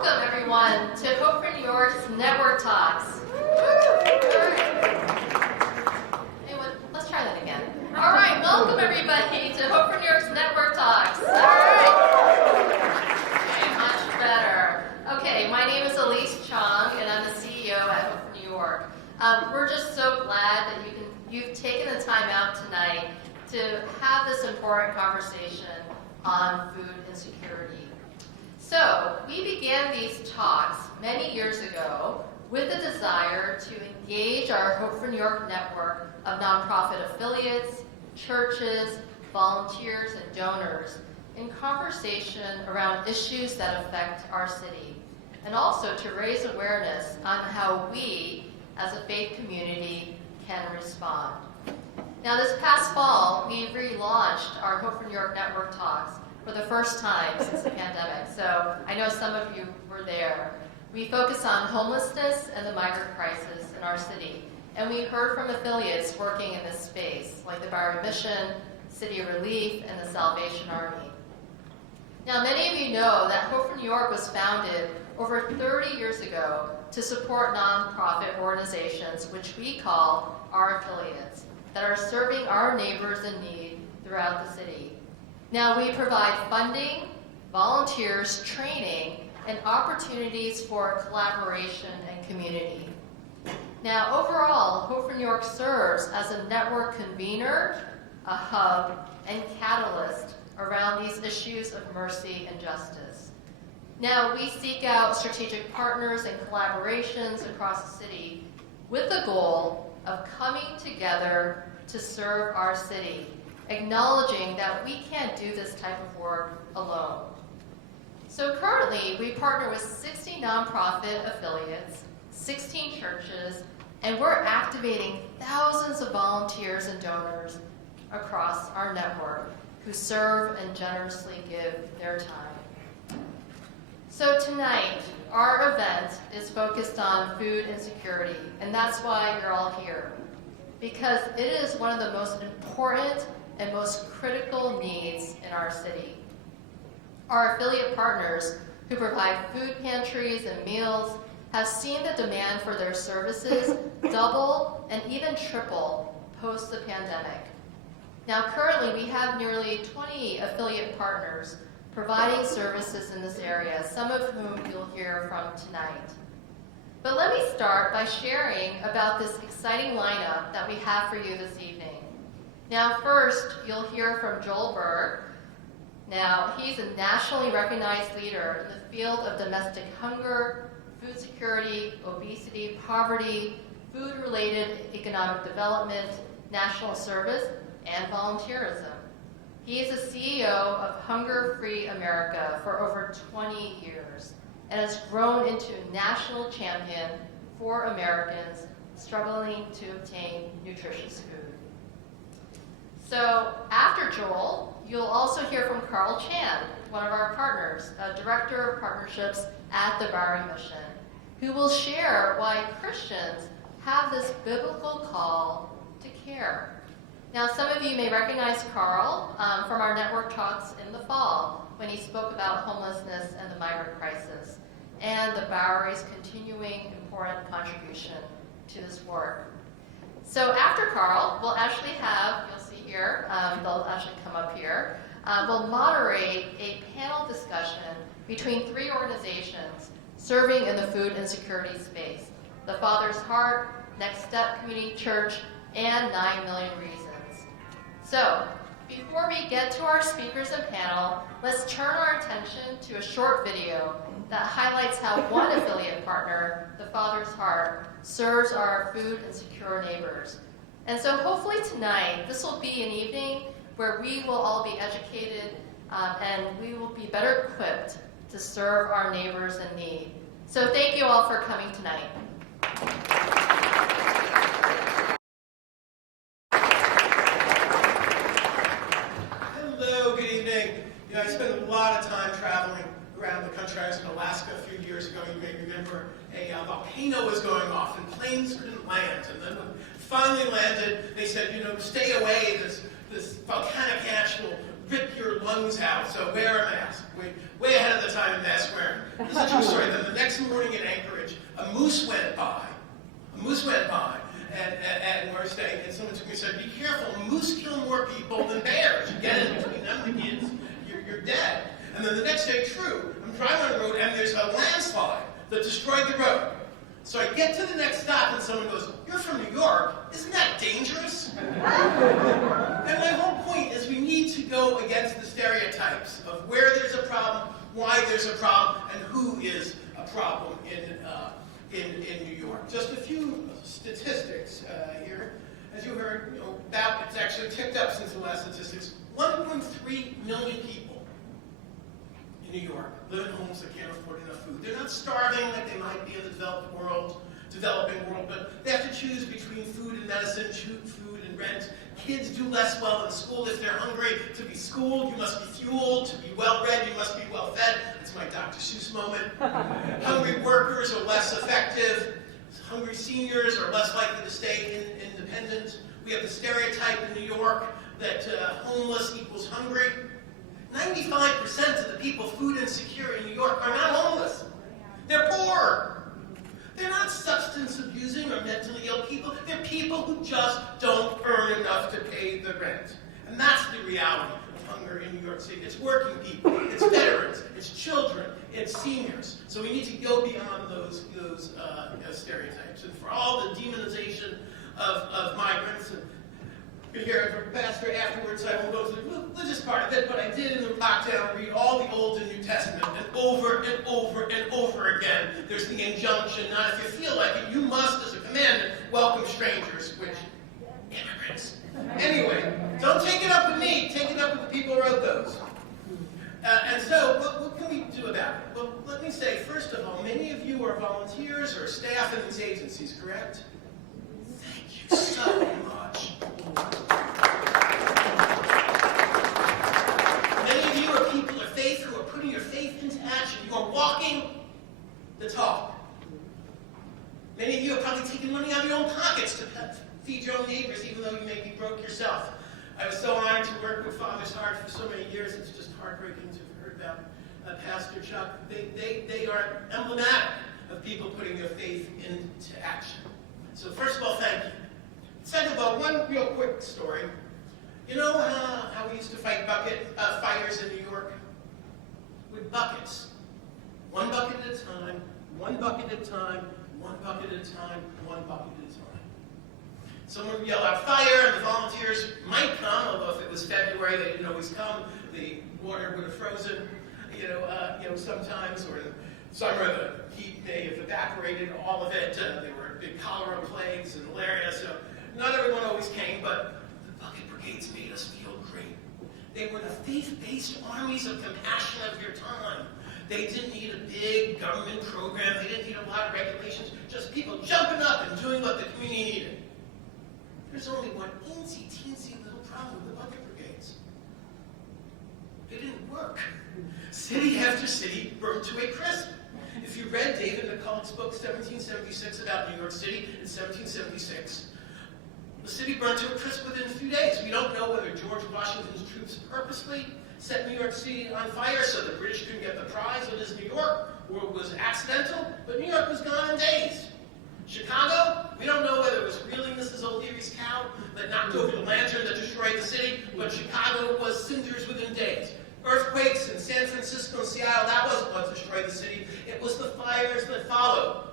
welcome everyone to Hope for New York's Network Talks. Anyone? Let's try that again. All right, welcome everybody to Hope for New York's Network Talks. All right. Okay, much better. Okay, my name is Elise Chong, and I'm the CEO at Hope for New York. We're just so glad that you've taken the time out tonight to have this important conversation on food insecurity. So, we began these talks many years ago with a desire to engage our Hope for New York network of nonprofit affiliates, churches, volunteers, and donors in conversation around issues that affect our city, and also to raise awareness on how we, as a faith community, can respond. Now, this past fall, we relaunched our Hope for New York Network Talks for the first time since the pandemic, so I know some of you were there. We focus on homelessness and the migrant crisis in our city, and we heard from affiliates working in this space, like the Bowery Mission, City of Relief, and the Salvation Army. Now, many of you know that Hope for New York was founded over 30 years ago to support nonprofit organizations, which we call our affiliates, that are serving our neighbors in need throughout the city. Now, we provide funding, volunteers, training, and opportunities for collaboration and community. Now, overall, Hope for New York serves as a network convener, a hub, and catalyst around these issues of mercy and justice. Now, we seek out strategic partners and collaborations across the city with the goal of coming together to serve our city, acknowledging that we can't do this type of work alone. So currently, we partner with 60 nonprofit affiliates, 16 churches, and we're activating thousands of volunteers and donors across our network who serve and generously give their time. So tonight, our event is focused on food insecurity, and that's why you're all here, because it is one of the most important and most critical needs in our city. Our affiliate partners who provide food pantries and meals have seen the demand for their services double and even triple post the pandemic. Now, currently, we have nearly 20 affiliate partners providing services in this area, some of whom you'll hear from tonight. But let me start by sharing about this exciting lineup that we have for you this evening. Now, first, you'll hear from Joel Berg. Now, he's a nationally recognized leader in the field of domestic hunger, food security, obesity, poverty, food-related economic development, national service, and volunteerism. He is the CEO of Hunger Free America for over 20 years and has grown into a national champion for Americans struggling to obtain nutritious food. So after Joel, you'll also hear from Carl Chan, one of our partners, a director of partnerships at the Bowery Mission, who will share why Christians have this biblical call to care. Now, some of you may recognize Carl from our network talks in the fall when he spoke about homelessness and the migrant crisis, and the Bowery's continuing important contribution to this work. So after Carl, we'll actually have, you'll see here, they'll actually come up here, we'll moderate a panel discussion between 3 organizations serving in the food insecurity space: the Father's Heart, Next Step Community Church, and 9 Million Reasons. So, before we get to our speakers and panel, let's turn our attention to a short video that highlights how one affiliate partner, the Father's Heart, serves our food insecure neighbors. And so hopefully tonight, this will be an evening where we will all be educated and we will be better equipped to serve our neighbors in need. So thank you all for coming tonight. Hello, good evening. I spent a lot of time traveling around the country. I was in Alaska a few years ago. You may remember a volcano was going off and planes couldn't land. And then when finally landed, they said, stay away. This volcanic ash will rip your lungs out, so wear a mask. Way ahead of the time in mask wearing. This is a true story. Then the next morning in Anchorage, a moose went by. And we're staying, and someone took me and said, be careful, moose kill more people than bears. You get in between them and the kids, you're dead. And then the next day, true, I'm driving on the road and there's a landslide that destroyed the road. So I get to the next stop and someone goes, you're from New York, isn't that dangerous? And my whole point is we need to go against the stereotypes of where there's a problem, why there's a problem, and who is a problem in New York. Just a few statistics here. As you heard, it's actually ticked up since the last statistics. 1.3 million people in New York live in homes that can't afford enough food. They're not starving like they might be in the developing world, but they have to choose between food and medicine, food and rent. Kids do less well in school if they're hungry. To be schooled, you must be fueled. To be well-read, you must be well-fed. That's my Dr. Seuss moment. Hungry workers are less effective. Hungry seniors are less likely to stay independent. We have the stereotype in New York that homeless equals hungry. 95% of the people food insecure in New York are not homeless. They're poor. They're not substance abusing or mentally ill people. They're people who just don't earn enough to pay the rent. And that's the reality of hunger in New York City. It's working people, it's veterans, it's children, it's seniors. So we need to go beyond those stereotypes. And for all the demonization of migrants, and you'll hear from Pastor afterwards, I won't go to the religious part of it, but I did in the lockdown read all the Old and New Testament, and over and over and over again, there's the injunction, not if you feel like it, you must, as a commandment, welcome strangers, which, immigrants. Anyway, don't take it up with me, take it up with the people who wrote those. And so, what can we do about it? Well, let me say, first of all, many of you are volunteers or staff in these agencies, correct? Thank you so much. Many of you are people of faith who are putting your faith into action. You are walking the talk. Many of you are probably taking money out of your own pockets to feed your own neighbors, even though you may be broke yourself. I was so honored to work with Father's Heart for so many years. It's just heartbreaking to have heard about Pastor Chuck. They are emblematic of people putting their faith into action. So first of all, thank you. Second of all, one real quick story. You know how we used to fight fires in New York? With buckets. One bucket at a time, one bucket at a time, one bucket at a time, one bucket at a time. Someone would yell out fire, and the volunteers might come, although if it was February, they didn't always come. The water would have frozen, sometimes, or in summer, the heat may have evaporated all of it. There were big cholera plagues and malaria, so not everyone always came, but the bucket brigades made us feel great. They were the faith-based armies of compassion of your time. They didn't need a big government program. They didn't need a lot of regulations. Just people jumping up and doing what the community needed. There's only one teensy little problem with the bucket brigades. They didn't work. City after city burned to a crisp. If you read David McCulloch's book, 1776, about New York City in 1776, the city burned to a crisp within a few days. We don't know whether George Washington's troops purposely set New York City on fire so the British couldn't get the prize that is New York, or it was accidental, but New York was gone in days. Chicago, we don't know whether it was really Mrs. O'Leary's cow that knocked over the lantern that destroyed the city, but Chicago was cinders within days. Earthquakes in San Francisco and Seattle, that wasn't what destroyed the city. It was the fires that followed.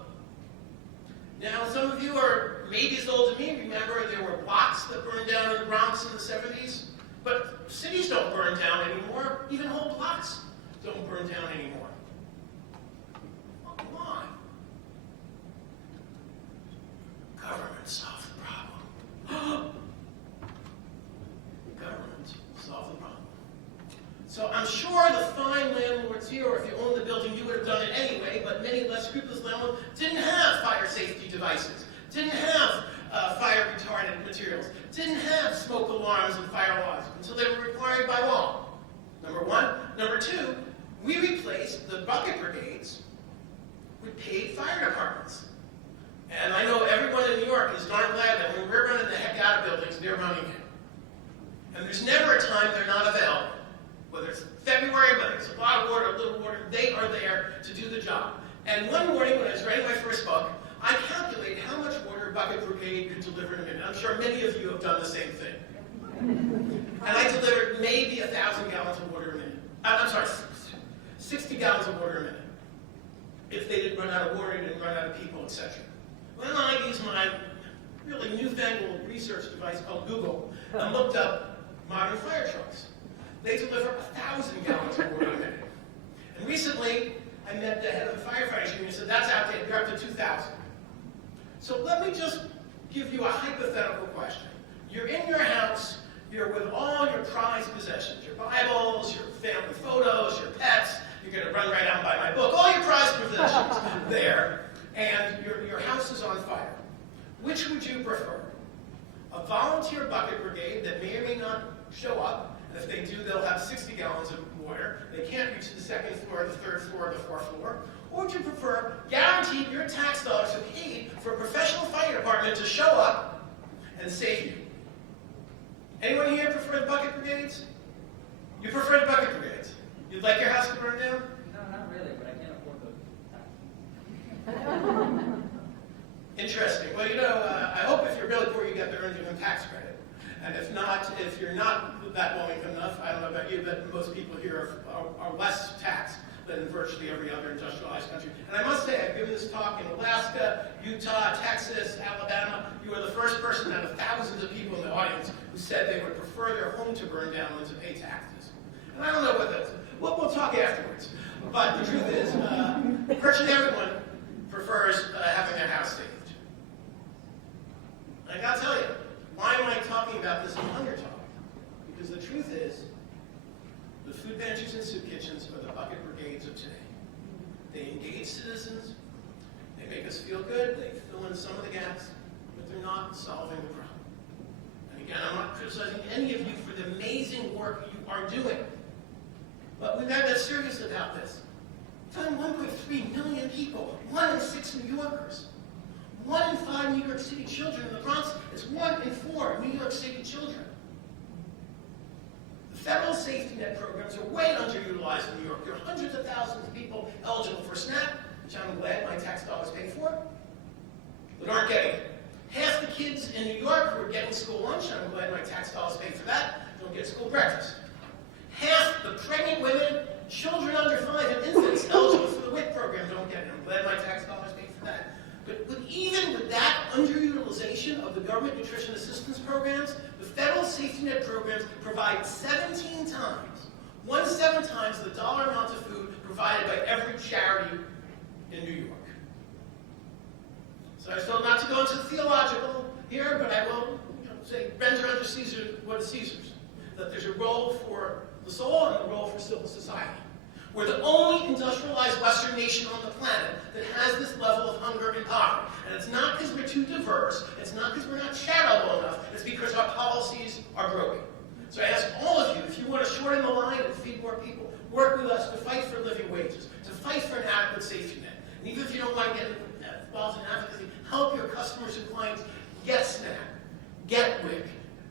Now, some of you are maybe as old as me. Remember, there were blocks that burned down in the Bronx in the 70s. But cities don't burn down anymore. Even whole blocks don't burn down anymore. Why? Government solved the problem. Government solved the problem. So I'm sure the fine landlords here, or if you own the building, you would have done it anyway, but many less scrupulous landlords didn't have fire safety devices, didn't have fire retardant materials, didn't have smoke alarms and fire alarms until they were required by law. Number one. Number two, we replaced the bucket brigades with paid fire departments. And I know everyone in New York is darn glad that when we're running the heck out of buildings, they're running it. And there's never a time they're not available. Whether it's February, whether it's a lot of water, a little water, they are there to do the job. And one morning when I was writing my first book, I calculated how much water a bucket brigade could deliver in a minute. I'm sure many of you have done the same thing. And I delivered maybe 1,000 gallons of water a minute. I'm sorry, 60 gallons of water a minute. If they didn't run out of water, didn't run out of people, etc. Well, I used my really newfangled research device called Google and looked up modern fire trucks. They deliver 1,000 gallons of water a minute. And recently, I met the head of the firefighters union and said, that's outdated, you're up to 2,000. So let me just give you a hypothetical question. You're in your house, you're with all your prized possessions, your Bibles, your family photos, your pets, you're going to run right out and buy my book, all your prized possessions there, and your house is on fire. Which would you prefer? A volunteer bucket brigade that may or may not show up, and if they do, they'll have 60 gallons of water. They can't reach the second floor, the third floor, the fourth floor. Or would you prefer, guaranteed your tax dollars are paid for a professional fire department to show up and save you? Anyone here prefer the bucket brigades? You prefer the bucket brigades? You'd like your house to burn down? No, not really, but I can't afford those taxes. Interesting. Well, I hope if you're really poor, you get the earned income tax credit. And if not, if you're not that low income enough, I don't know about you, but most people here are less taxed than virtually every other industrialized country. And I must say, I've given this talk in Alaska, Utah, Texas, Alabama. You are the first person out of thousands of people in the audience who said they would prefer their home to burn down than to pay taxes. And I don't know what that's. We'll talk afterwards. But the truth is, virtually everyone prefers having their house saved. And I gotta tell you, why am I talking about this in hunger talk? Because the truth is, the food pantries and soup kitchens are the bucket brigades of today. They engage citizens, they make us feel good, they fill in some of the gaps, but they're not solving the problem. And again, I'm not criticizing any of you for the amazing work you are doing. But we've got to get serious about this. We're talking 1.3 million people, 1 in 6 New Yorkers. 1 in 5 New York City children in the Bronx is 1 in 4 New York City children. The federal safety net programs are way underutilized in New York. There are hundreds of thousands of people eligible for SNAP, which I'm glad my tax dollars pay for, but aren't getting it. Half the kids in New York who are getting school lunch, I'm glad my tax dollars pay for that, don't get school breakfast. Half the pregnant women, children under 5, and infants eligible for the WIC program don't get it. I'm glad my tax dollars pay for that. But even with that underutilization of the government nutrition assistance programs, the federal safety net programs provide 17 times, 17 times the dollar amount of food provided by every charity in New York. So I still not to go into the theological here, but I will say, render unto Caesar what is Caesar's. That there's a role for the soul and a role for civil society. We're the only industrialized Western nation on the planet that has this level of hunger and poverty. And it's not because we're too diverse, it's not because we're not charitable enough, it's because our policies are broken. So I ask all of you, if you want to shorten the line and feed more people, work with us to fight for living wages, to fight for an adequate safety net. And even if you don't want to get involved in advocacy, help your customers and clients get SNAP, get WIC,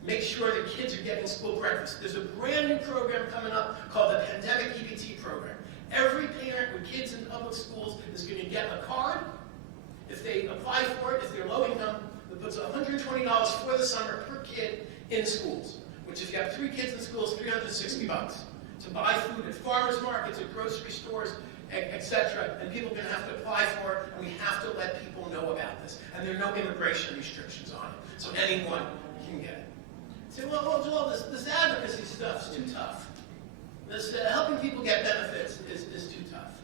make sure that kids are getting school breakfast. There's a brand new program coming up called the Pandemic EBT program. Every parent with kids in public schools is going to get a card. If they apply for it, if they're low income, that puts $120 for the summer per kid in schools, which if you have 3 kids in schools, $360 to buy food at farmers markets, at grocery stores, etc. And people are going to have to apply for it, and we have to let people know about this. And there are no immigration restrictions on it, so anyone can get it. Say, well, Joel, this advocacy stuff is too tough. This helping people get benefits is too tough.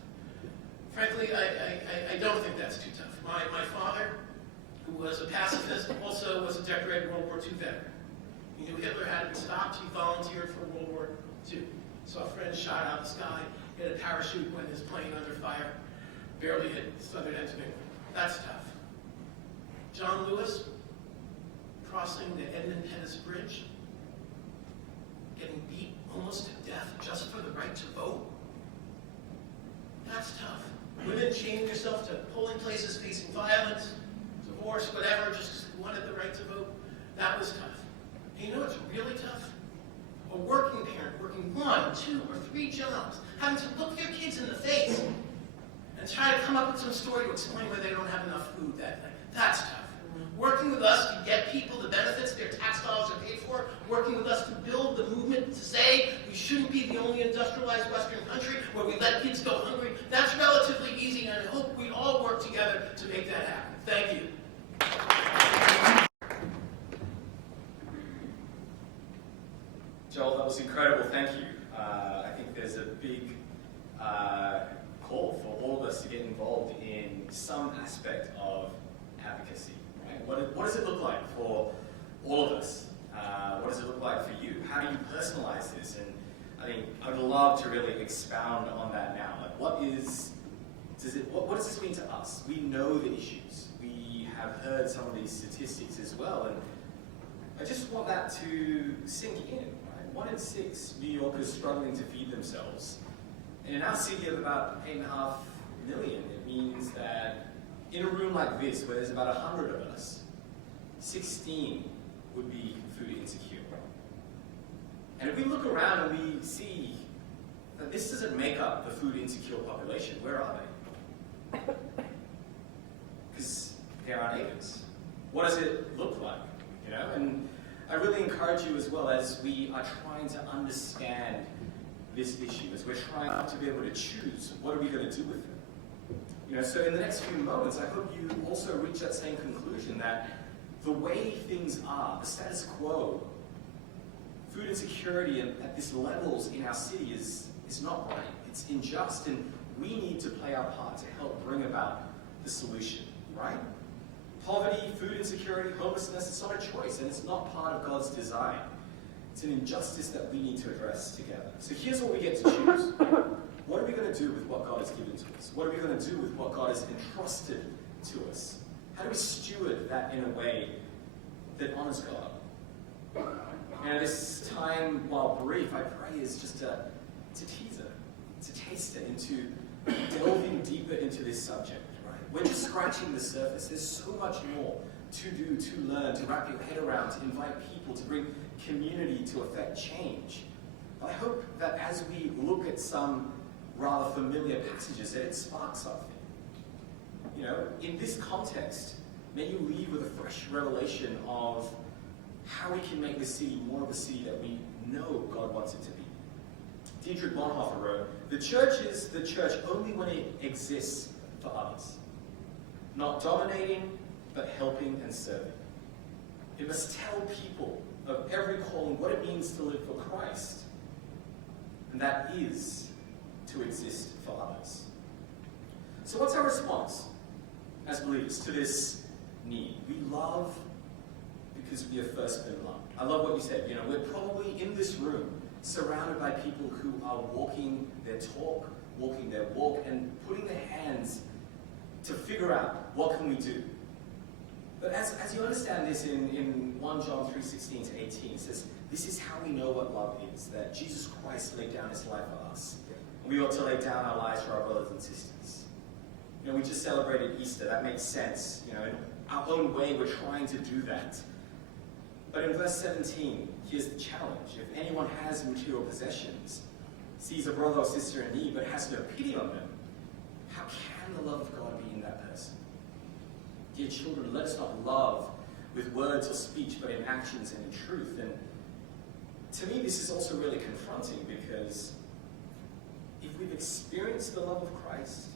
Frankly, I don't think that's too tough. My father, who was a pacifist, also was a decorated World War II veteran. He knew Hitler had to be stopped. He volunteered for World War II. Saw friends shot out of the sky, hit a parachute when his plane under fire barely hit southern end of England. That's tough. John Lewis, crossing the Edmund Pettus Bridge, getting beat almost to death just for the right to vote. That's tough. Women chaining yourself to polling places facing violence, divorce, whatever, just wanted the right to vote. That was tough. And you know what's really tough? A working parent working 1, 2, or 3 jobs, having to look their kids in the face and try to come up with some story to explain why they don't have enough food that night. That's tough. Working with us to get people the benefits their tax dollars are paid for, working with us to build the movement to say we shouldn't be the only industrialized Western country where we let kids go hungry, that's relatively easy, and I hope we all work together to make that happen. Thank you. Joel, that was incredible. Thank you. I think there's a big call for all of us to get involved in some aspect of advocacy. Right? What does it look like for all of us? What does it look like for you? How do you personalize this? And I think I'd love to really expound on that now. Like, what does this mean to us? We know the issues. We have heard some of these statistics as well, and I just want that to sink in. Right? 1 in 6 New Yorkers struggling to feed themselves. And in our city of about 8.5 million, it means that in a room like this, where there's about 100 of us, 16 would be food insecure. And if we look around and we see that this doesn't make up the food insecure population, where are they? Because they're our neighbors. What does it look like? You know, and I really encourage you as well, as we are trying to understand this issue, as we're trying to be able to choose what are we going to do with it. You know, so in the next few moments, I hope you also reach that same conclusion that the way things are, the status quo, food insecurity at this levels in our city is not right. It's unjust, and we need to play our part to help bring about the solution, right? Poverty, food insecurity, homelessness, it's not a choice, and it's not part of God's design. It's an injustice that we need to address together. So here's what we get to choose. What are we going to do with what God has given to us? What are we going to do with what God has entrusted to us? How do we steward that in a way that honors God? And this time, while brief, I pray is just a teaser, it's a taster into delving deeper into this subject, right? We're just scratching the surface. There's so much more to do, to learn, to wrap your head around, to invite people, to bring community to affect change. But I hope that as we look at some rather familiar passages, that it sparks something. You know, in this context, may you leave with a fresh revelation of how we can make this city more of a city that we know God wants it to be. Dietrich Bonhoeffer wrote, "The church is the church only when it exists for others. Not dominating, but helping and serving. It must tell people of every calling what it means to live for Christ. And that is to exist for others." So what's our response as believers to this need? We love because we have first been loved. I love what you said. You know, we're probably in this room surrounded by people who are walking their talk, walking their walk, and putting their hands to figure out what can we do. But as you understand this in 1 John 3:16 to 18, it says, this is how we know what love is, that Jesus Christ laid down his life for us. And we ought to lay down our lives for our brothers and sisters. You know, we just celebrated Easter. That makes sense. You know, in our own way, we're trying to do that. But in verse 17, here's the challenge. If anyone has material possessions, sees a brother or sister in need, but has no pity on them, how can the love of God be in that person? Dear children, let us not love with words or speech, but in actions and in truth. And to me, this is also really confronting, because if we've experienced the love of Christ,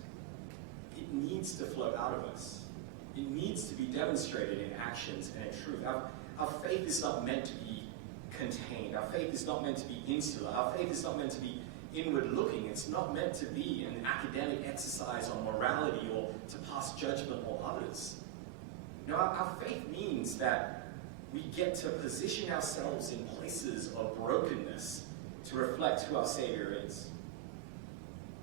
it needs to flow out of us. It needs to be demonstrated in actions and in truth. Our faith is not meant to be contained. Our faith is not meant to be insular. Our faith is not meant to be inward-looking. It's not meant to be an academic exercise on morality or to pass judgment on others. No, our faith means that we get to position ourselves in places of brokenness to reflect who our Savior is.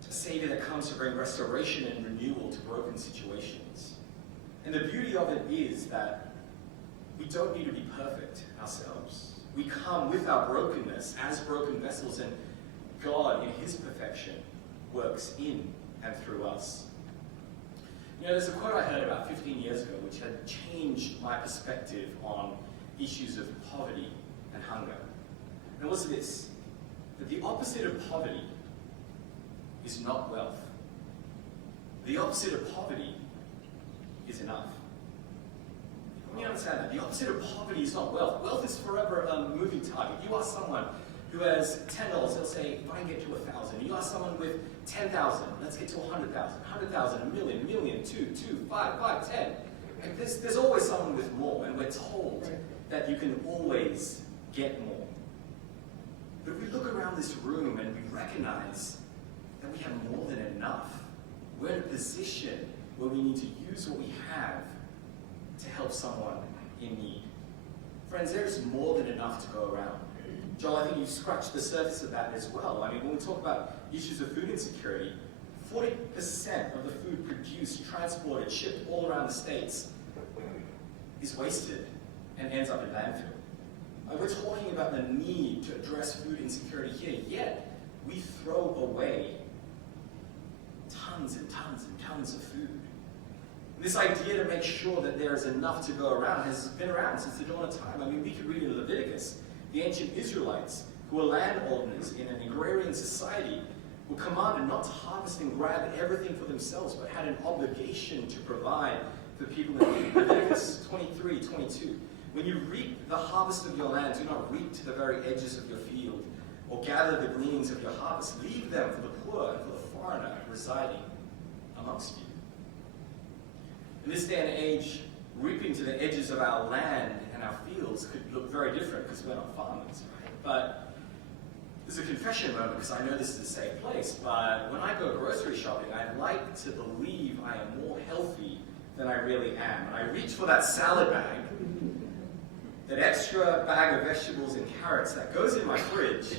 A Savior that comes to bring restoration and renewal to broken situations. And the beauty of it is that we don't need to be perfect ourselves. We come with our brokenness as broken vessels, and God, in his perfection, works in and through us. You know, there's a quote I heard about 15 years ago which had changed my perspective on issues of poverty and hunger. And what's this? That the opposite of poverty is not wealth. The opposite of poverty is enough. Let me understand that. The opposite of poverty is not wealth. Wealth is forever a moving target. You ask someone who has $10, they'll say, if I can get to 1,000. You ask someone with 10,000, let's get to 100,000. 100,000, a million, million, 2, 5, 10. And there's always someone with more, and we're told that you can always get more. But we look around this room and we recognize that we have more than enough. We're in a position where we need to use what we have to help someone in need. Friends, there's more than enough to go around. Joel, I think you've scratched the surface of that as well. I mean, when we talk about issues of food insecurity, 40% of the food produced, transported, shipped all around the States is wasted and ends up in landfill. We're talking about the need to address food insecurity here, yet we throw away tons and tons and tons of food. This idea to make sure that there is enough to go around has been around since the dawn of time. I mean, we could read in Leviticus, the ancient Israelites, who were landowners in an agrarian society, were commanded not to harvest and grab everything for themselves, but had an obligation to provide for people in need. Leviticus 23:22. When you reap the harvest of your land, do not reap to the very edges of your field, or gather the gleanings of your harvest. Leave them for the poor and for the foreigner residing amongst you. In this day and age, reaping to the edges of our land and our fields could look very different because we're not farmers, right? But there's a confession moment because I know this is a safe place, but when I go grocery shopping, I like to believe I am more healthy than I really am. And I reach for that salad bag, that extra bag of vegetables and carrots that goes in my fridge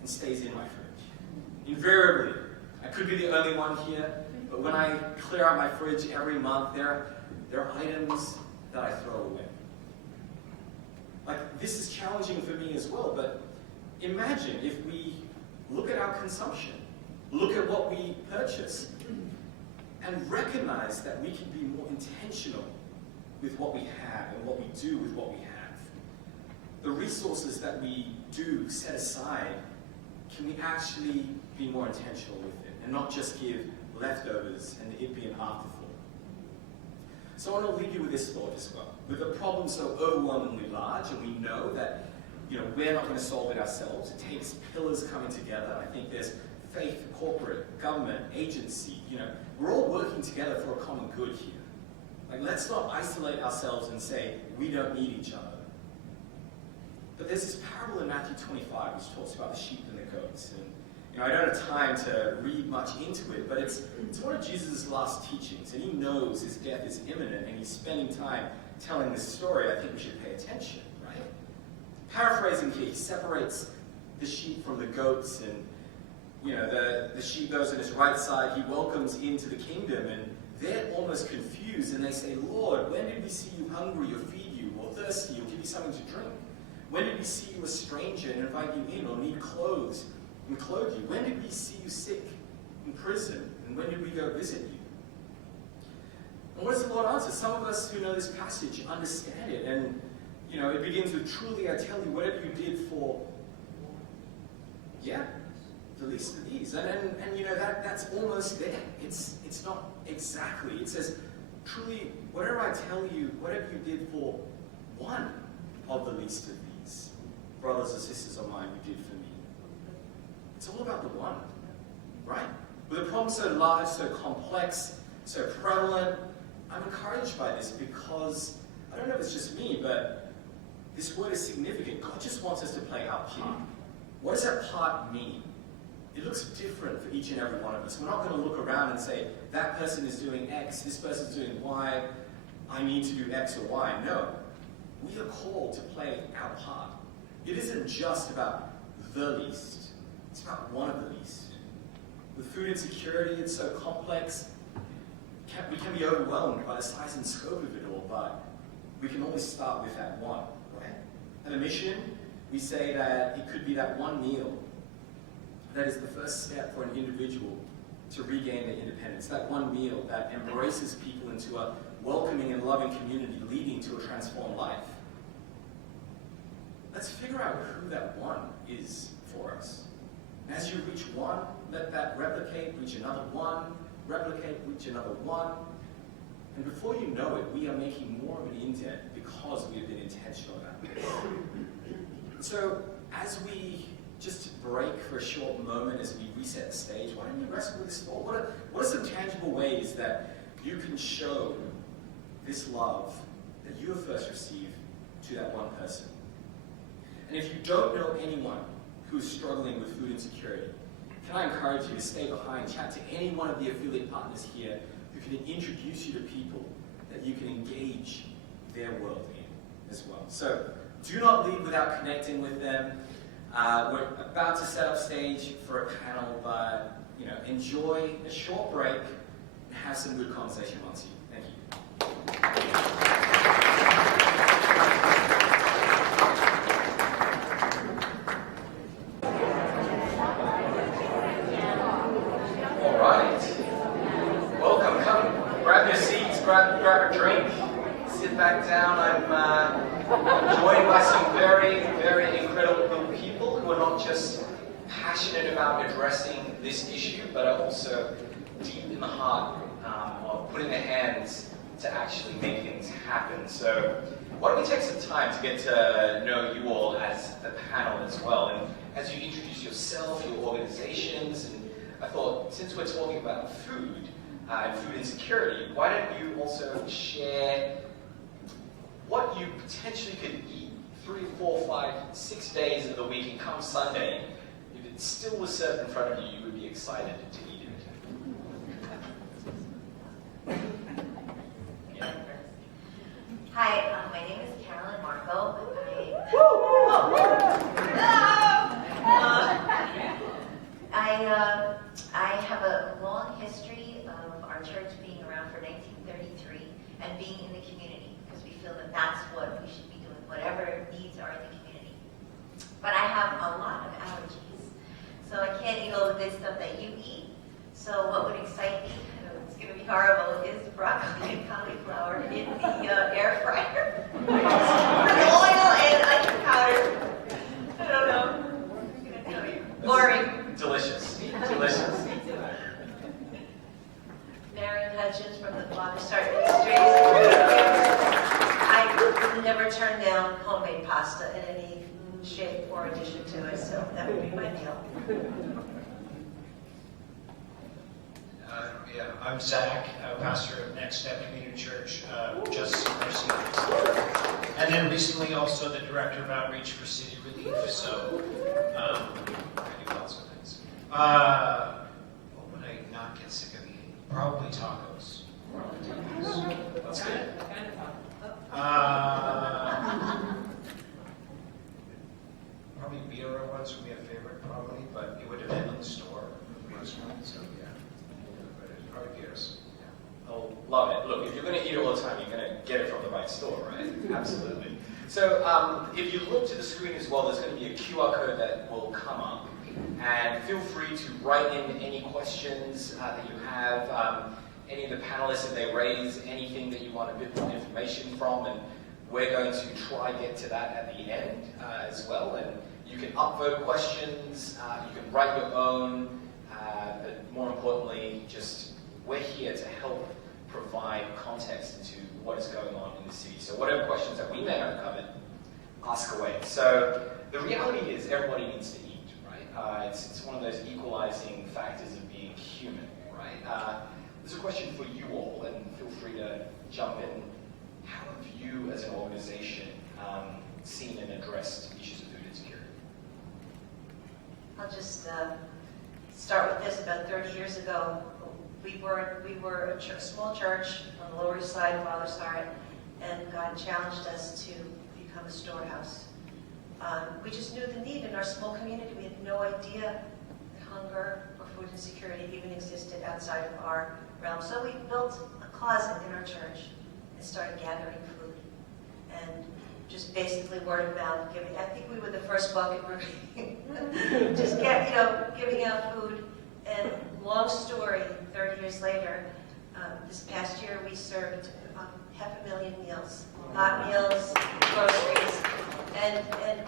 and stays in my fridge. Invariably, I could be the only one here, but when I clear out my fridge every month, there are items that I throw away. Like, this is challenging for me as well, but imagine if we look at our consumption, look at what we purchase, and recognize that we can be more intentional with what we have and what we do with what we have. The resources that we do set aside, can we actually be more intentional with it and not just give leftovers and it be an afterthought? So I want to leave you with this thought as well. With a problem so overwhelmingly large, and we know that we're not going to solve it ourselves. It takes pillars coming together. I think there's faith, corporate, government, agency. We're all working together for a common good here. Like, let's not isolate ourselves and say we don't need each other. But there's this parable in Matthew 25 which talks about the sheep and the goats. And I don't have time to read much into it, but it's one of Jesus' last teachings, and he knows his death is imminent, and he's spending time telling this story. I think we should pay attention, right? Paraphrasing here, he separates the sheep from the goats, and the sheep goes on his right side. He welcomes into the kingdom, and they're almost confused, and they say, Lord, when did we see you hungry or feed you, or thirsty, or give you something to drink? When did we see you a stranger and invite you in, or need clothes and clothe you? When did we see you sick, in prison, and when did we go visit you? And what does the Lord answer? Some of us who know this passage understand it, and it begins with, truly I tell you, whatever you did for, the least of these. And that's almost there. It's not exactly. It says, truly, whatever I tell you, whatever you did for one of the least of these, brothers and sisters of mine, you did for me. It's all about the one, right? With a problem so large, so complex, so prevalent, I'm encouraged by this because, I don't know if it's just me, but this word is significant. God just wants us to play our part. What does that part mean? It looks different for each and every one of us. We're not going to look around and say, that person is doing X, this person's doing Y, I need to do X or Y. No. We are called to play our part. It isn't just about the least. It's about one of the least. With food insecurity, it's so complex. We can be overwhelmed by the size and scope of it all, but we can always start with that one, right? At a mission, we say that it could be that one meal that is the first step for an individual to regain their independence. That one meal that embraces people into a welcoming and loving community, leading to a transformed life. let's figure out who that one is for us. As you reach one, let that replicate, reach another one, replicate, reach another one. And before you know it, we are making more of an indent because we have been intentional about this. So as we just break for a short moment, as we reset the stage, why don't you wrestle with this thought? What are some tangible ways that you can show this love that you have first received to that one person? And if you don't know anyone who's struggling with food insecurity, can I encourage you to stay behind, chat to any one of the affiliate partners here who can introduce you to people that you can engage their world in as well. So do not leave without connecting with them. We're about to set up stage for a panel, but enjoy a short break and have some good conversation amongst you. Thank you. All right. Welcome. Come, grab your seats, grab a drink, sit back down. I'm joined by some very, very incredible people who are not just passionate about addressing this issue, but are also deep in the heart of putting their hands to actually make things happen. So why don't we take some time to get to know you all as the panel as well, and as you introduce yourself, your organizations, and I thought, since we're talking about food and food insecurity, why don't you also share what you potentially could eat 3, 4, 5, 6 days of the week, and come Sunday, if it still was served in front of you, you would be excited to eat it. Yeah. Hi, my name is Carolyn Marco. I have a long history of our church being around for 1933 and being in the community, because we feel that that's what we should be doing, whatever needs are in the community. But I have a lot of allergies, so I can't eat all the good stuff that you eat. So what would excite me, it's going to be horrible, is broccoli and cauliflower in the air fryer with oil and onion powder. I don't know. I'm going to tell you. Boring. Delicious. Delicious. Marion Hutchins from the Father Start Ministries. I would never turn down homemade pasta in any shape or addition to it, so that would be my meal. Yeah, I'm Zach, pastor of Next Step Community Church, just and then recently also the director of outreach for City Relief. So I do lots of things. What would I not get sick of eating? Probably tacos. That's good. Probably beer ones would be a favorite, probably, but it would depend on the store. So yeah, but it's probably beers. Oh, love it. Look, if you're going to eat it all the time, you're going to get it from the right store, right? Absolutely. So if you look to the screen as well, there's going to be a QR code that will come up. And feel free to write in any questions that you have. Any of the panelists, if they raise anything that you want a bit more information from, and we're going to try to get to that at the end as well. And you can upvote questions, you can write your own, but more importantly, just we're here to help provide context into what is going on in the city. So whatever questions that we may have covered, ask away. So the reality is everybody needs to eat, right? It's one of those equalizing factors of being human, right? There's a question for you all, and feel free to jump in. How have you as an organization seen and addressed issues of food insecurity? I'll just start with this. About 30 years ago, we were a small church on the Lower East Side, Father's Heart, and God challenged us to become a storehouse. We just knew the need in our small community. We had no idea that hunger or food insecurity even existed outside of our realm. So we built a closet in our church and started gathering food. And just basically word of mouth giving. I think we were the first bucket group. Just giving out food. And long story, 30 years later, this past year we served 500,000 meals, hot meals, groceries, And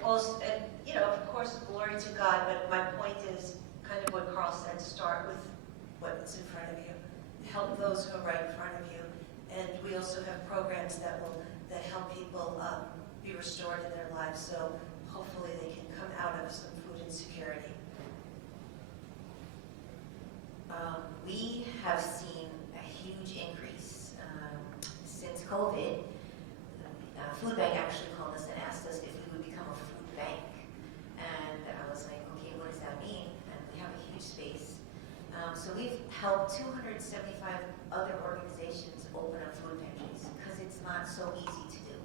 also, and, you know, of course, glory to God, but my point is kind of what Carl said, start with what's in front of you. Help those who are right in front of you. And we also have programs that help people be restored in their lives, so hopefully they can come out of some food insecurity. We have seen a huge increase since COVID. Food Bank actually called us and asked us if we would become a food bank. And I was like, okay, what does that mean? And we have a huge space. So we've helped 275 other organizations open up food pantries because it's not so easy to do.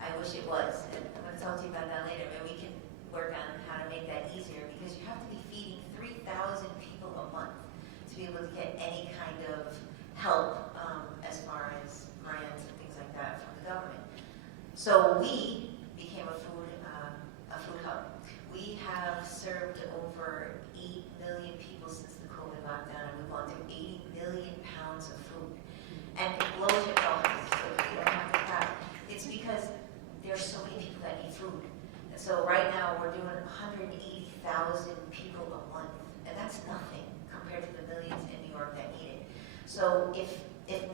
I wish it was, and I'm going to talk to you about that later, but we can work on how to make that easier because you have to be feeding 3,000 people a month to be able to get any kind of help as far as grants and things like that from the government. So we became a food hub. We have served over 8 million people since the COVID lockdown, and we've gone through 80 million pounds of food. And it blows your minds, so you don't have to cry. It's because there's so many people that need food. And so right now we're doing 180,000 people a month, and that's nothing compared to the millions in New York that need it. So if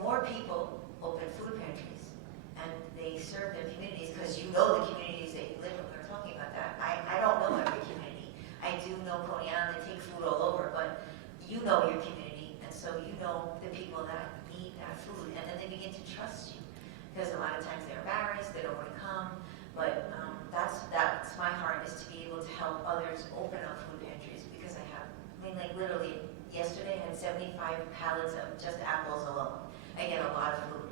more people open food pantries and they serve their communities, because you know the communities that you live in, we were talking about that. I don't know every community. I do know Coney Island, they take food all over, but you know your community, and so you know the people that need that food, and then they begin to trust you. Because a lot of times they're embarrassed, they don't want to come, but that's my heart, is to be able to help others open up food pantries, because like literally yesterday I had 75 pallets of just apples alone. I get a lot of food.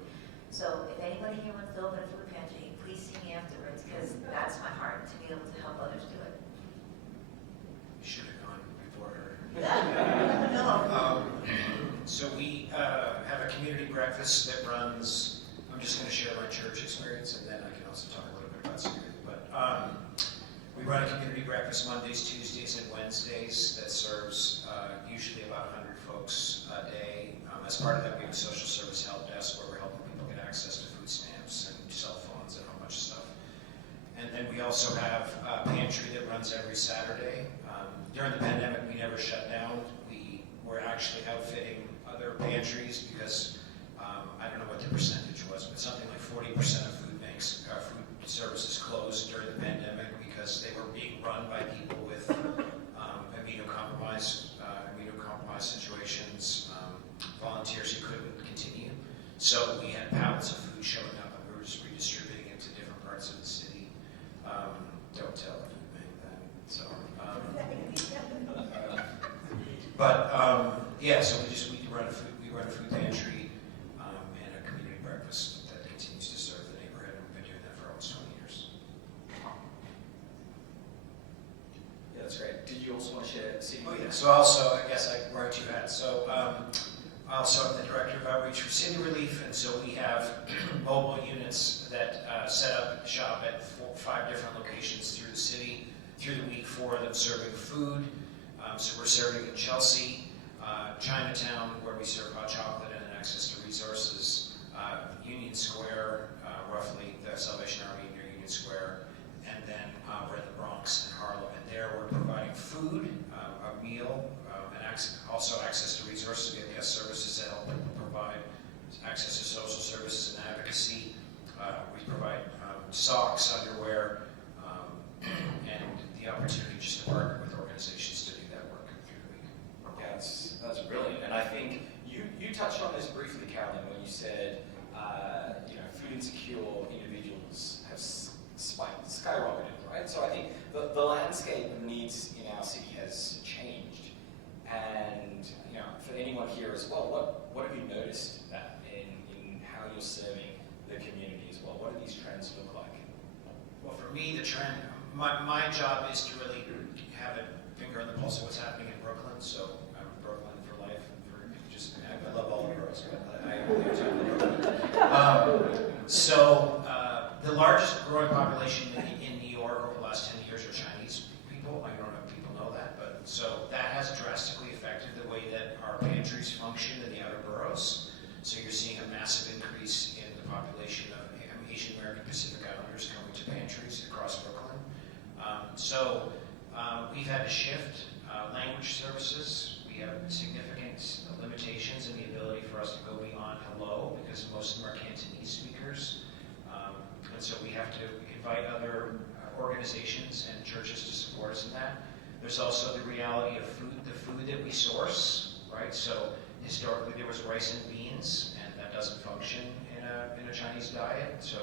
So if anybody here wants to open a food pantry, please see me afterwards, because that's my heart, to be able to help others do it. Should have gone before her. No. So we have a community breakfast that runs, I'm just going to share my church experience, and then I can also talk a little bit about security. But we run a community breakfast Mondays, Tuesdays, and Wednesdays that serves usually about 100 folks a day. As part of that, we have a social service help desk where we're helping people get access to food stamps and cell phones and a whole bunch of stuff. And then we also have a pantry that runs every Saturday. During the pandemic, we never shut down. We were actually outfitting other pantries because I don't know what the percentage was, but something like 40% of food banks, food services closed during the pandemic because they were being run by people with immunocompromised situations, volunteers who couldn't continue. So we had pallets of food showing up, and we were just redistributing it to different parts of the city. Don't tell the food bank that. So, yeah. So we run a food pantry and a community breakfast that continues to serve the neighborhood, and we've been doing that for almost 20 years. Yeah, that's great. Did you also want to share city? Oh yeah. So also, I guess I wear two hats. So I also am the director of outreach for City Relief, and so we have mobile units that set up shop at 5 different locations through the city. Through the week, 4 of them serving food. So we're serving in Chelsea, Chinatown, where we serve hot chocolate and access to resources, Union Square, roughly the Salvation Army near Union Square, and then we're in the Bronx and Harlem. And there we're providing food, a meal, and also access to resources. We have guest services that help provide access to social services and advocacy. We provide socks, underwear, and the opportunity just to partner with organizations to do that work through the week. Yeah, that's brilliant. And I think you touched on this briefly, Carolyn, when you said food insecure individuals have skyrocketed, right? So I think the landscape of needs in our city has changed. And for anyone here as well, what have you noticed that in how you're serving the community as well? What do these trends look like? Well, for me, the trend, my job is to really have a finger on the pulse of what's happening in Brooklyn. So I'm Brooklyn for life. I love all the girls, but I So the largest growing population in New York over the last 10 years are Chinese people. I don't know if people know that, but so that has drastically affected the way that our pantries function in the outer boroughs. So you're seeing a massive increase in the population of Asian American Pacific Islanders coming to pantries across Brooklyn. There's also the reality of food, the food that we source, right? So historically there was rice and beans, and that doesn't function in a Chinese diet. So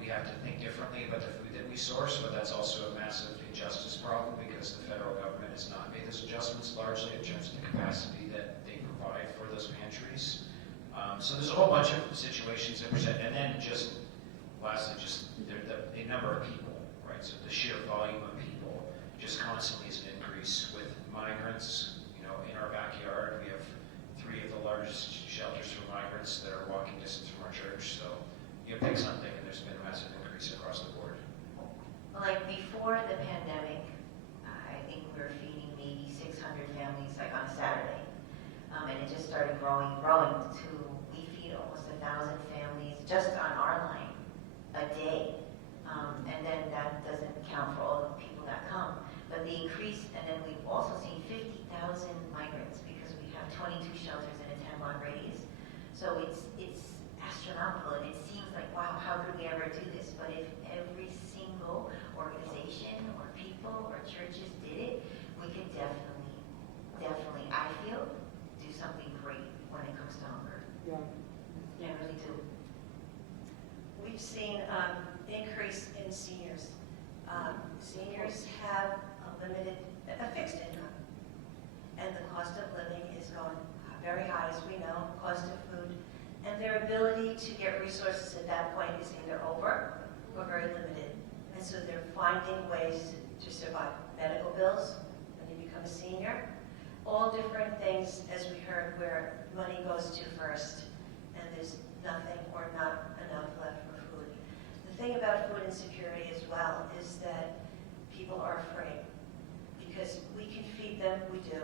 we have to think differently about the food that we source, but that's also a massive injustice problem because the federal government has not made those adjustments largely in terms of the capacity that they provide for those pantries. So there's a whole bunch of situations that present, and then just lastly, just the number of people, right? So the sheer volume of people just constantly is an increase with migrants. You know, in our backyard, we have 3 of the largest shelters for migrants that are walking distance from our church. So you pick something, and there's been a massive increase across the board. Like before the pandemic, I think we were feeding maybe 600 families like on a Saturday. And it just started growing to, we feed almost 1,000 families just on our line a day. And then that doesn't count for all the people that come. But the increase, and then we've also seen 50,000 migrants because we have 22 shelters in a 10-block radius. So it's astronomical, and it seems like, wow, how could we ever do this? But if every single organization or people or churches did it, we could definitely, I feel, do something great when it comes to hunger. Yeah. Yeah, I really do. We've seen increase in seniors. Seniors have a fixed income, and the cost of living is going very high, as we know, cost of food, and their ability to get resources at that point is either over or very limited. And so they're finding ways to survive. Medical bills, when you become a senior, all different things, as we heard, where money goes to first, and there's nothing or not enough left for food. The thing about food insecurity as well is that people are afraid, because we can feed them, we do,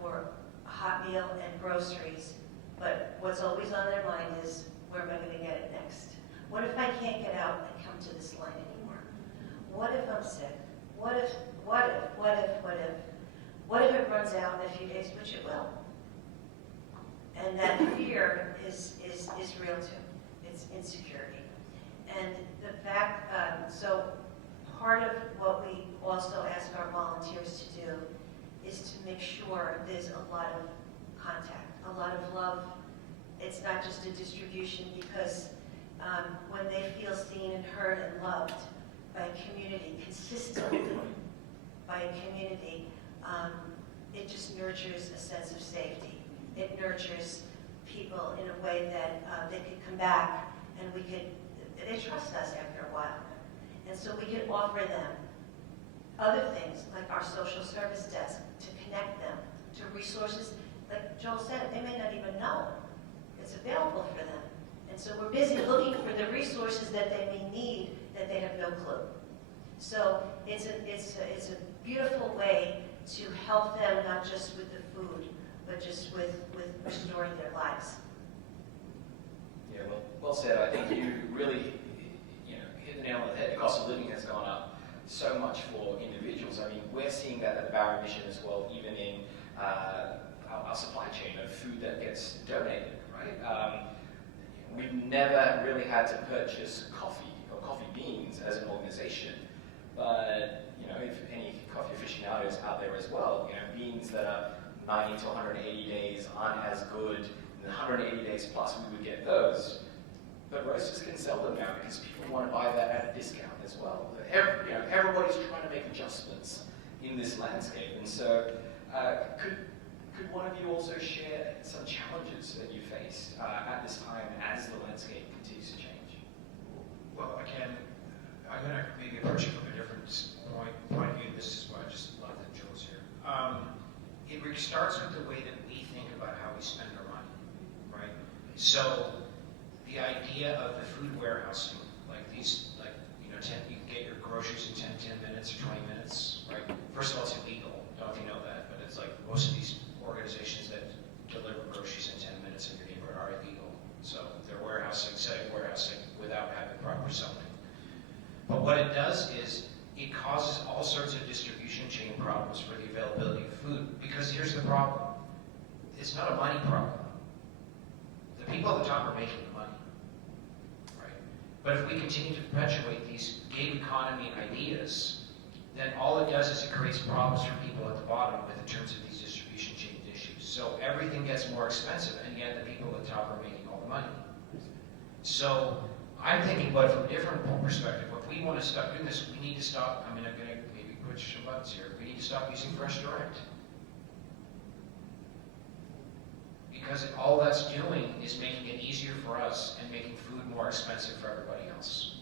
for a hot meal and groceries, but what's always on their mind is, where am I going to get it next? What if I can't get out and come to this line anymore? What if I'm sick? What if it runs out in a few days, which it will? And that fear is real too. It's insecurity. And the fact, so part of what we also ask our volunteers to do is to make sure there's a lot of contact, a lot of love. It's not just a distribution, because when they feel seen and heard and loved by a community, consistently by a community, it just nurtures a sense of safety. It nurtures people in a way that they could come back, and they trust us after a while. And so we could offer them other things, like our social service desk, to connect them to resources. Like Joel said, they may not even know it's available for them. And so we're busy looking for the resources that they may need that they have no clue. So it's a beautiful way to help them, not just with the food, but just with restoring their lives. Yeah, well said. I think you really, hit the nail on the head. The cost of living has gone up so much for individuals. I mean, we're seeing that at the Bowery Mission as well, even in our supply chain of food that gets donated, right? We've never really had to purchase coffee or coffee beans as an organization, but if any coffee aficionados out there as well, beans that are 90 to 180 days aren't as good, and 180 days plus we would get those. But roasters can sell them now because people want to buy that at a discount as well. Everybody's trying to make adjustments in this landscape, and so could one of you also share some challenges that you faced at this time as the landscape continues to change? Well, again, I'm going to maybe approach it from a different point of view. This is why I just love that Joel's here. It starts with the way that we think about how we spend our money, right? So the idea of the food warehousing, you can get your groceries in 10 minutes or 20 minutes, right? First of all, it's illegal. I don't know if you know that, but it's like most of these organizations that deliver groceries in 10 minutes in your neighborhood are illegal. So they're setting warehousing without having proper zoning. But what it does is it causes all sorts of distribution chain problems for the availability of food. Because here's the problem. It's not a money problem. The people at the top are making the money, right? But if we continue to perpetuate these gig economy ideas, then all it does is it creates problems for people at the bottom in terms of these distribution chain issues. So everything gets more expensive, and yet the people at the top are making all the money. So I'm thinking about it from a different perspective. If we want to stop doing this, we need to stop. I mean, I'm going to maybe push some buttons here. We need to stop using Fresh Direct. Because all that's doing is making it easier for us and making food more expensive for everybody else.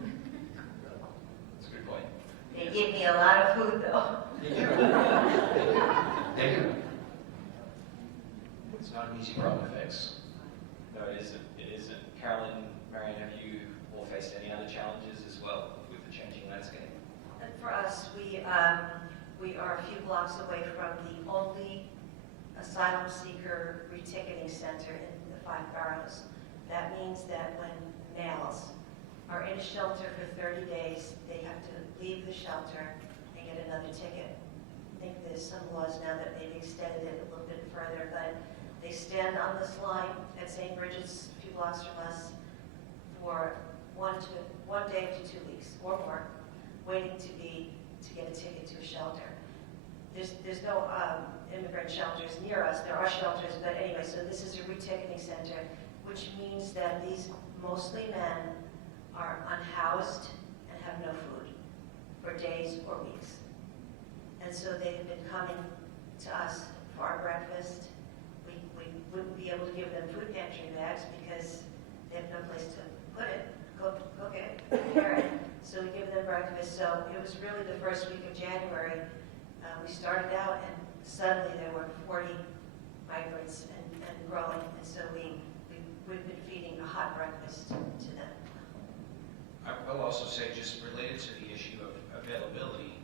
That's a good point. They give me a lot of food though. They do. It's not an easy problem to fix. No, it isn't. It isn't. Carolyn, Marion, have you all faced any other challenges as well with the changing landscape? And for us, we are a few blocks away from the only asylum seeker reticketing center in the 5 boroughs. That means that when males are in a shelter for 30 days, they have to leave the shelter and get another ticket. I think there's some laws now that they've extended it a little bit further, but they stand on this line at St. Bridget's, a few blocks from us, for 1 day to 2 weeks or more, waiting to get a ticket to a shelter. There's no immigrant shelters near us. There are shelters, but anyway, so this is a reticketing center, which means that these mostly men are unhoused and have no food for days or weeks. And so they have been coming to us for our breakfast. We wouldn't be able to give them food pantry bags because they have no place to put it, cook it, prepare it. So we give them breakfast. So it was really the first week of January. We started out and suddenly there were 40 migrants and growing. And so we've been feeding a hot breakfast to them. I will also say, just related to the issue of availability,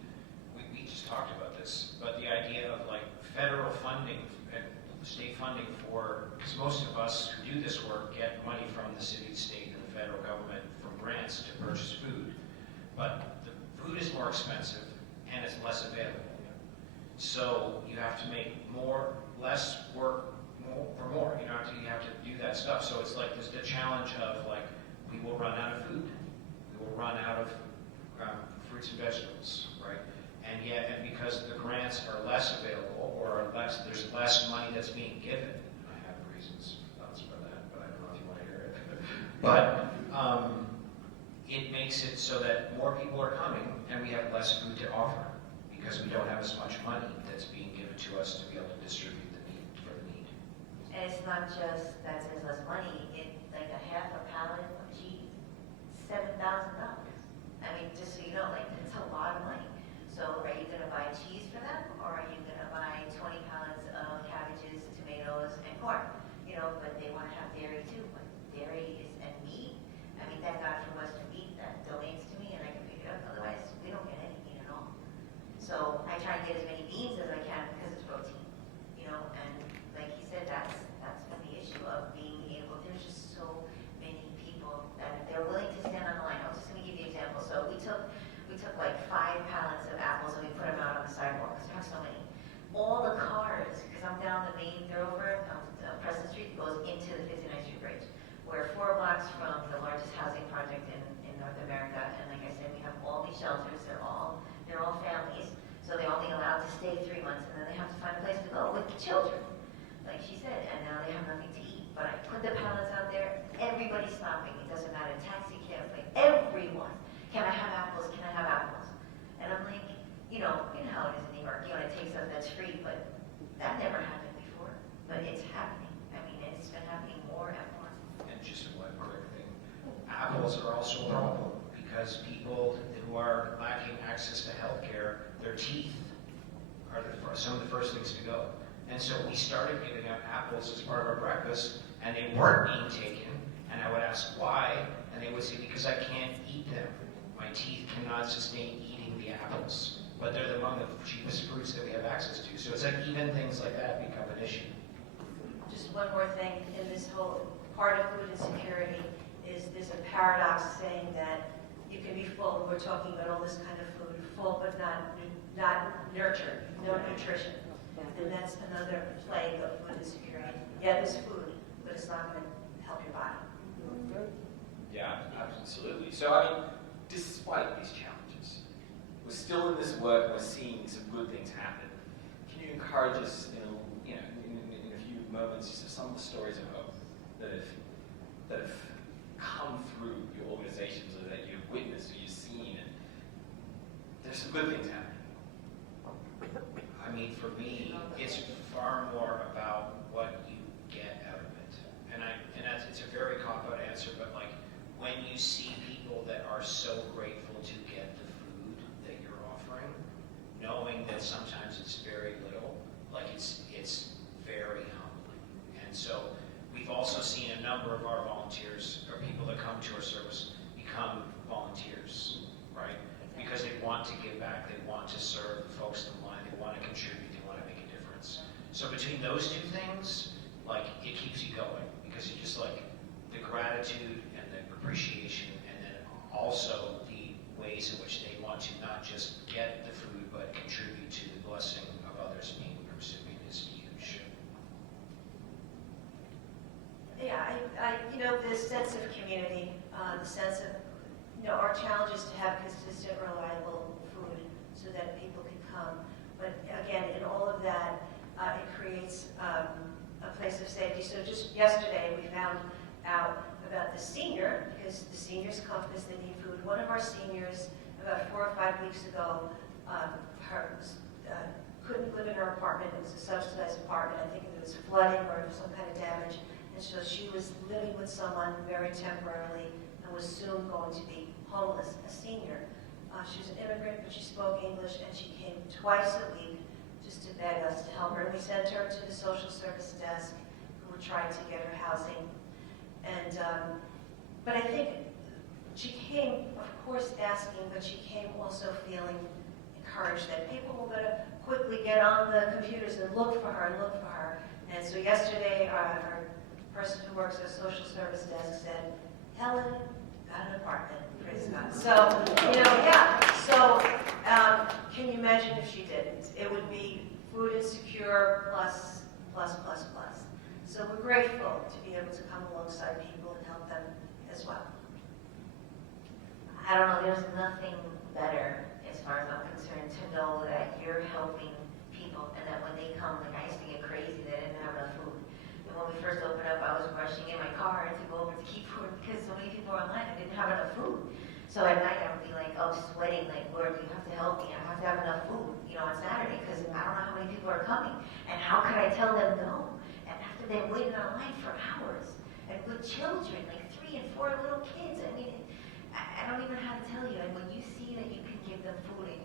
we just talked about this, but the idea of like federal funding and state funding for, because most of us who do this work get money from the city, state, and the federal government from grants to purchase food. But the food is more expensive and it's less available. So you have to make less work for more. You have to do that stuff. So it's like there's the challenge of like, we will run out of food. We will run out of fruits and vegetables, right? And because the grants are less available or there's less money that's being given. I have thoughts for that, but I don't know if you want to hear it. But it makes it so that more people are coming and we have less food to offer because we don't have as much money that's being given to us to be able to distribute for the need. And it's not just that there's less money, like a half a pallet of cheese, $7,000. I mean, just so you know, like, it's a lot of money. So are you going to buy cheese for them, or are you going to buy 20 pallets of cabbages, tomatoes, and corn? But they want to have dairy too. But dairy and meat. I mean, thank God for Western Meat that donates to me and I can pick it up. Otherwise, we don't get any meat at all. So I try and get as many beans as I can because it's protein. And like he said, that's been the issue of being able. There's just so many people that they're willing to stand on the line. I'm just going to give you an example. So we took like 5 pallets of apples and we put them out on the sidewalk because there are so many. All the cars, because I'm down the main thoroughfare, Preston Street goes into the 59th Street Bridge. We're 4 blocks from the largest housing project in North America, and like I said, we have all these shelters. They're all families, so they're only allowed to stay 3 months, and then they have to find a place to go with the children, like she said, and now they have nothing to eat. But I put the pallets out there. Everybody's stopping. It doesn't matter. Taxi cab, like everyone. Can I have apples? Can I have apples? And I'm like, you know how it is in New York. It takes us that's free, but that never happened before. But it's happening. I mean, it's been happening more and more. And just one quick thing, apples are also a problem because people who are lacking access to health care, their teeth are some of the first things to go. And so we started giving out apples as part of our breakfast, and they weren't being taken. And I would ask why, and they would say, because I can't eat them. My teeth cannot sustain eating the apples. But they're among the cheapest fruits that we have access to. So it's like even things like that become an issue. Just one more thing in this whole part of food insecurity is there's a paradox saying that you can be full, we're talking about all this kind of food, full but not nurtured, no nutrition. And that's another plague of food insecurity. Yeah, there's food, but it's not going to help your body. Yeah, absolutely. So, I mean, despite these challenges, we're still in this work and we're seeing some good things happen. Can you encourage us in a few moments some of the stories of hope that have come through your organizations or that you've witnessed or you've seen? And there's some good things happening. I mean, for me, it's far more about what you get out of it. And it's a very cop-out answer, but like when you see people that are so grateful to get the food that you're offering, knowing that sometimes it's very little, like it's very humbling. And so we've also seen a number of our volunteers or people that come to our service become volunteers, right? Because they want to give back, they want to serve the folks in line, they want to contribute, they want to make a difference. So between those two things, like it keeps you going because you just like the gratitude and the appreciation, and then also the ways in which they want to not just get the food but contribute to the blessing of others being the recipient is huge. Yeah, the sense of community, the sense of, our challenge is to have consistent, reliable food so that people can come. But again, in all of that, it creates a place of safety. So just yesterday, we found out about the senior, because the seniors come because they need food. One of our seniors, about 4 or 5 weeks ago, couldn't live in her apartment. It was a subsidized apartment. I think it was flooding or some kind of damage. And so she was living with someone very temporarily and was soon going to be homeless, a senior. She was an immigrant, but she spoke English, and she came twice a week just to beg us to help her. And we sent her to the social service desk, who were trying to get her housing. And but I think she came, of course, asking, but she came also feeling encouraged that people were going to quickly get on the computers and look for her. And so yesterday, our person who works at a social service desk said, Helen got an apartment, praise God. So, So, can you imagine if she didn't? It would be food insecure plus. So we're grateful to be able to come alongside people and help them as well. I don't know, there's nothing better, as far as I'm concerned, to know that you're helping people and that when they come, like I used to get crazy that I didn't have enough food. And when we first opened up, I was rushing in my car to go over to keep food because so many people were online and didn't have enough food. So at night I would be like, sweating, like, Lord, you have to help me. I have to have enough food, on Saturday because I don't know how many people are coming. And how could I tell them no? And after they waited online for hours and with children, like 3 and 4 little kids, I mean, I don't even know how to tell you. And when you see that you can give them food and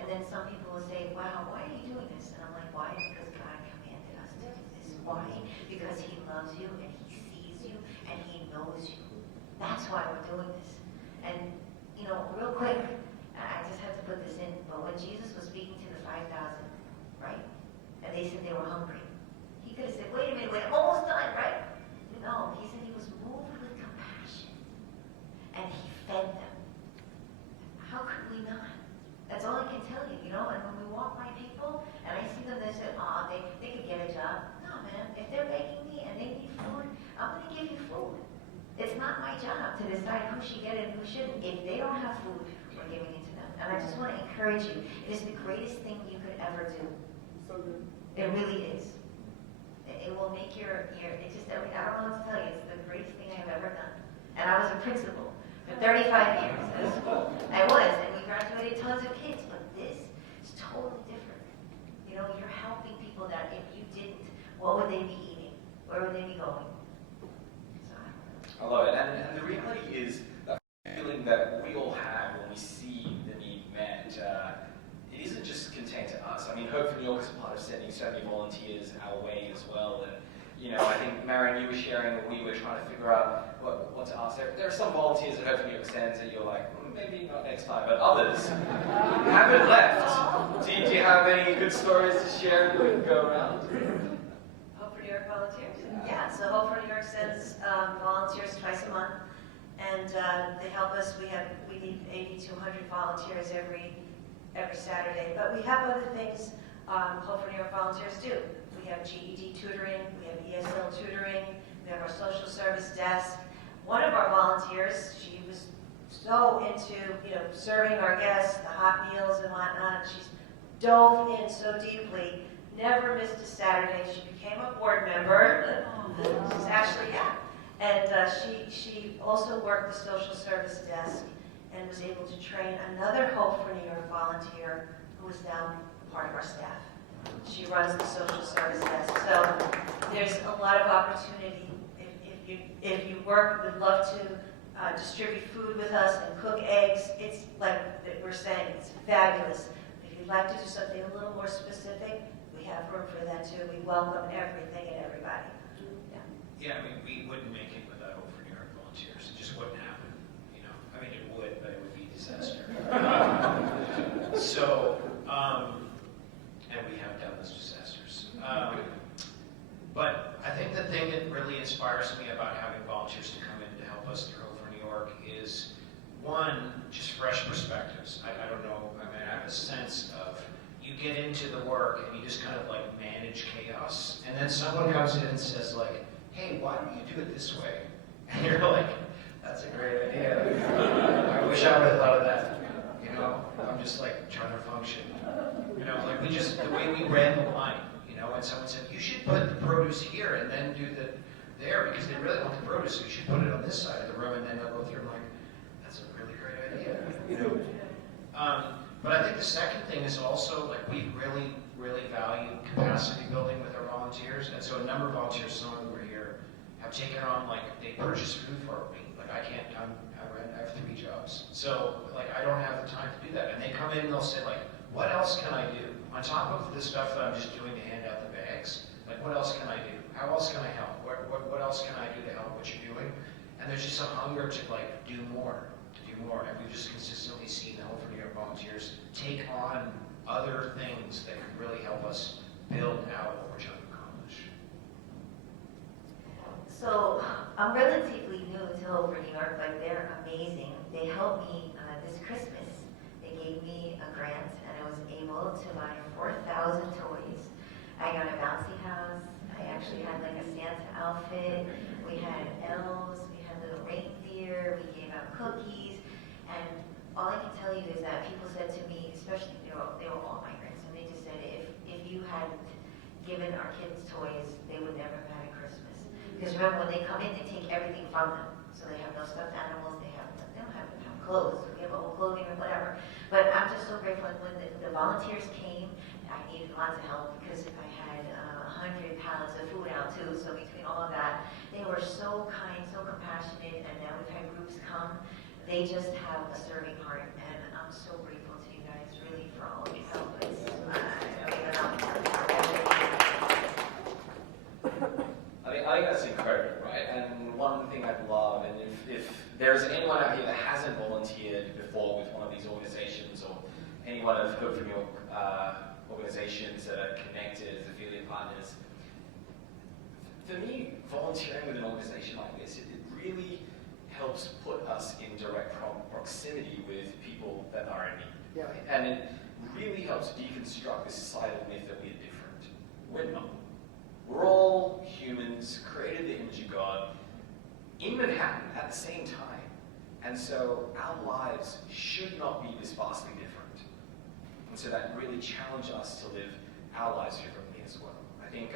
and then some people will say, wow, why are you doing this? And I'm like, why? Because God commanded us to do this. Why? Because he loves you and he sees you and he knows you. That's why we're doing this. And, real quick, I just have to put this in, but when Jesus was speaking to the 5,000, right? And they said they were hungry. He could have said, wait a minute, we're almost done, right? No, he said he was moved with compassion and he fed them. How could we not? That's all I can tell you, and when we walk by people and I see them, they say, they could get a job. No, man, if they're begging me and they need food, I'm going to give you food. It's not my job to decide who should get it and who shouldn't. If they don't have food, we're giving it to them. And I just want to encourage you. It is the greatest thing you could ever do. So good. It really is. It will make your I don't know what to tell you. It's the greatest thing I've ever done. And I was a principal for 35 years at a school. I was, and we graduated tons of kids, but this is totally different. You're helping people that if you didn't, what would they be eating? Where would they be going? I love it. And the reality is that feeling that we all have when we see the need met, it isn't just contained to us. I mean, Hope for New York is part of sending so many volunteers our way as well. And, I think, Marion, you were sharing that we were trying to figure out what to ask. There are some volunteers that Hope for New York sends that you're like, maybe not next time, but others haven't left. Do you have any good stories to share that we can go around? Hope for New York volunteers? Yeah, so Hope for New York sends volunteers twice a month, and they help us. We need 80 to 100 volunteers every Saturday. But we have other things Hope for New York volunteers do. We have GED tutoring, we have ESL tutoring, we have our social service desk. one of our volunteers, she was so into, serving our guests, the hot meals and whatnot. She's dove in so deeply, never missed a Saturday. She became a board member. She's actually, yeah. And she also worked the social service desk and was able to train another Hope for New York volunteer who is now part of our staff. She runs the social service desk. So there's a lot of opportunity. If you work, we'd love to distribute food with us and cook eggs. It's like we're saying, it's fabulous. If you'd like to do something a little more specific, we have room for that too. We welcome everything and everybody. Yeah, I mean, we wouldn't make it without Hope for New York volunteers. It just wouldn't happen, I mean, it would, but it would be a disaster. And we have done those disasters. But I think the thing that really inspires me about having volunteers to come in to help us through Hope for New York is, one, just fresh perspectives. I don't know, I mean, I have a sense of, you get into the work and you just kind of like manage chaos, and then someone comes in and says like, hey, why don't you do it this way? And you're like, that's a great idea. I wish I would have thought of that. I'm just like trying to function. Like the way we ran the line, and someone said, you should put the produce here and then do there because they really want the produce, so you should put it on this side of the room and then they'll go through. I'm like, that's a really great idea. But I think the second thing is also like we really, really value capacity building with our volunteers, and so a number of volunteers, some of them were here, have taken on they purchase food for me. Like I have 3 jobs, so I don't have the time to do that. And they come in and they'll say what else can I do on top of the stuff that I'm just doing to hand out the bags? What else can I do? How else can I help? What else can I do to help what you're doing? And there's just a hunger to do more. And we've just consistently seen the Hope for New York volunteers take on other things that can really help us build out what we're trying to accomplish. So I'm relatively new to Hope for New York, but they're amazing. They helped me this Christmas. They gave me a grant, and I was able to buy 4,000 toys. I got a bouncy house. I actually had a Santa outfit. We had elves. We had little reindeer. We gave out cookies. And all I can tell you is that people said to me, especially they were all migrants, and they just said if you hadn't given our kids toys, they would never have had a Christmas. Because remember, when they come in, they take everything from them. So they have no stuffed animals. They don't have clothes. We have old clothing or whatever. But I'm just so grateful when the volunteers came. I needed lots of help because I had 100 pallets of food out too. So between all of that, they were so kind, so compassionate, and now we've had groups come. They just have a serving heart, and I'm so grateful to you guys, really, for all of your help. I think that's incredible, right? And one thing I'd love, and if there's anyone out here that hasn't volunteered before with one of these organizations, or any one of Hope for New York organizations that are connected as affiliate partners, for me, volunteering with an organization like this, it really helps put us in direct proximity with people that are in need. Right? And it really helps deconstruct this societal myth that we're different. We're not. We're all humans, created in the image of God, in Manhattan at the same time. And so our lives should not be this vastly different. And so that really challenged us to live our lives differently as well. I think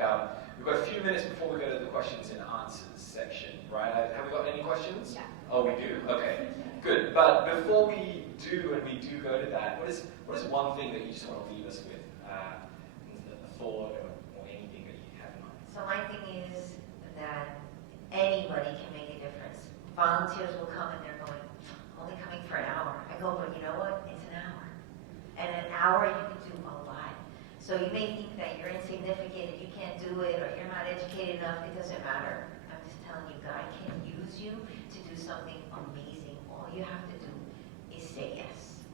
we've got a few minutes before we go to the questions and answers section, right? Have we got any questions? Yeah. Oh, we do? Okay, good. But before we do, and we do go to that, what is one thing that you just want to leave us with? A thought or anything that you have in mind? So my thing is that anybody can make a difference. Volunteers will come and they're going, only coming for an hour. I go, but you know what? It's an hour. And an hour you can do a lot. So you may think that you're insignificant and you can't do it, or you're not educated enough. It doesn't matter. I'm just telling you, God can use you to do something amazing. All you have to do is say yes.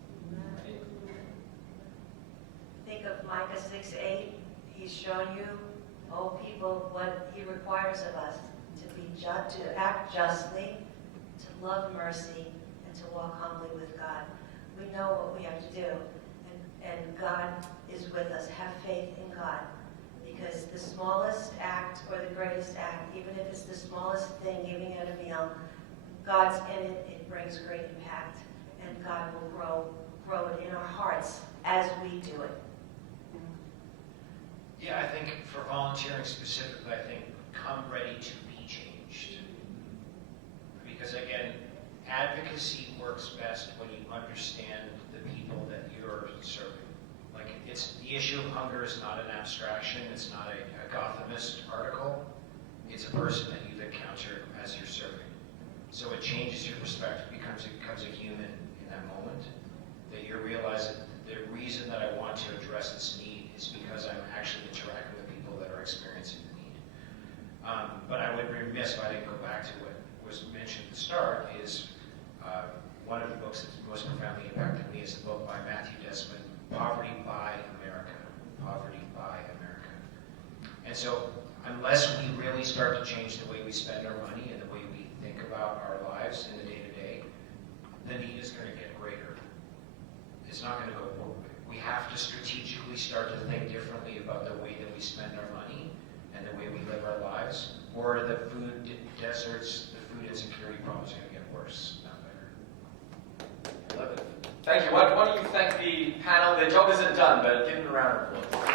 Think of Micah 6:8. He's shown you, oh people, what he requires of us, to act justly, to love mercy, and to walk humbly with God. We know what we have to do, and God is with us. Have faith in God, because the smallest act or the greatest act, even if it's the smallest thing, giving out a meal, God's in it, it brings great impact, and God will grow it in our hearts as we do it. Yeah, I think for volunteering specifically, I think come ready to be changed. Because again, advocacy works best when you understand the people that you're serving. Like, it's the issue of hunger is not an abstraction, it's not a Gothamist article, it's a person that you've encountered as you're serving. So it changes your perspective, becomes a human in that moment, that you realize that the reason that I want to address this need is because I'm actually interacting with people that are experiencing the need. But I would be remiss if I didn't go back to what was mentioned at the start, is one of the books that's most profoundly impacted me is the book by Matthew Desmond, Poverty by America. Poverty by America. And so unless we really start to change the way we spend our money and the way we think about our lives in the day-to-day, the need is going to get greater. It's not going to go forward. We have to strategically start to think differently about the way that we spend our money and the way we live our lives, or the food deserts, the food insecurity problem is going to get worse, not better. I love it. Thank you. Why don't you thank the panel? Their job isn't done, but give them a round of applause.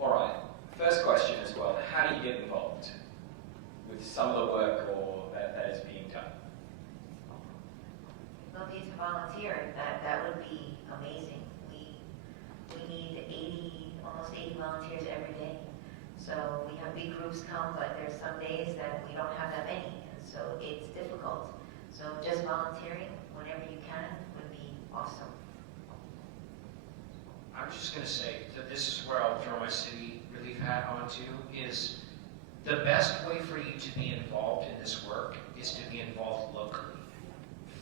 All right. First question as well. How do you get involved with some of the work or that is being done? No need to volunteer. That would be amazing. We need almost 80 volunteers every day. So we have big groups come, but there's some days that we don't have that many, and so it's difficult. So just volunteering whenever you can would be awesome. I'm just going to say that this is where I'll throw my city relief hat onto, is the best way for you to be involved in this work is to be involved locally.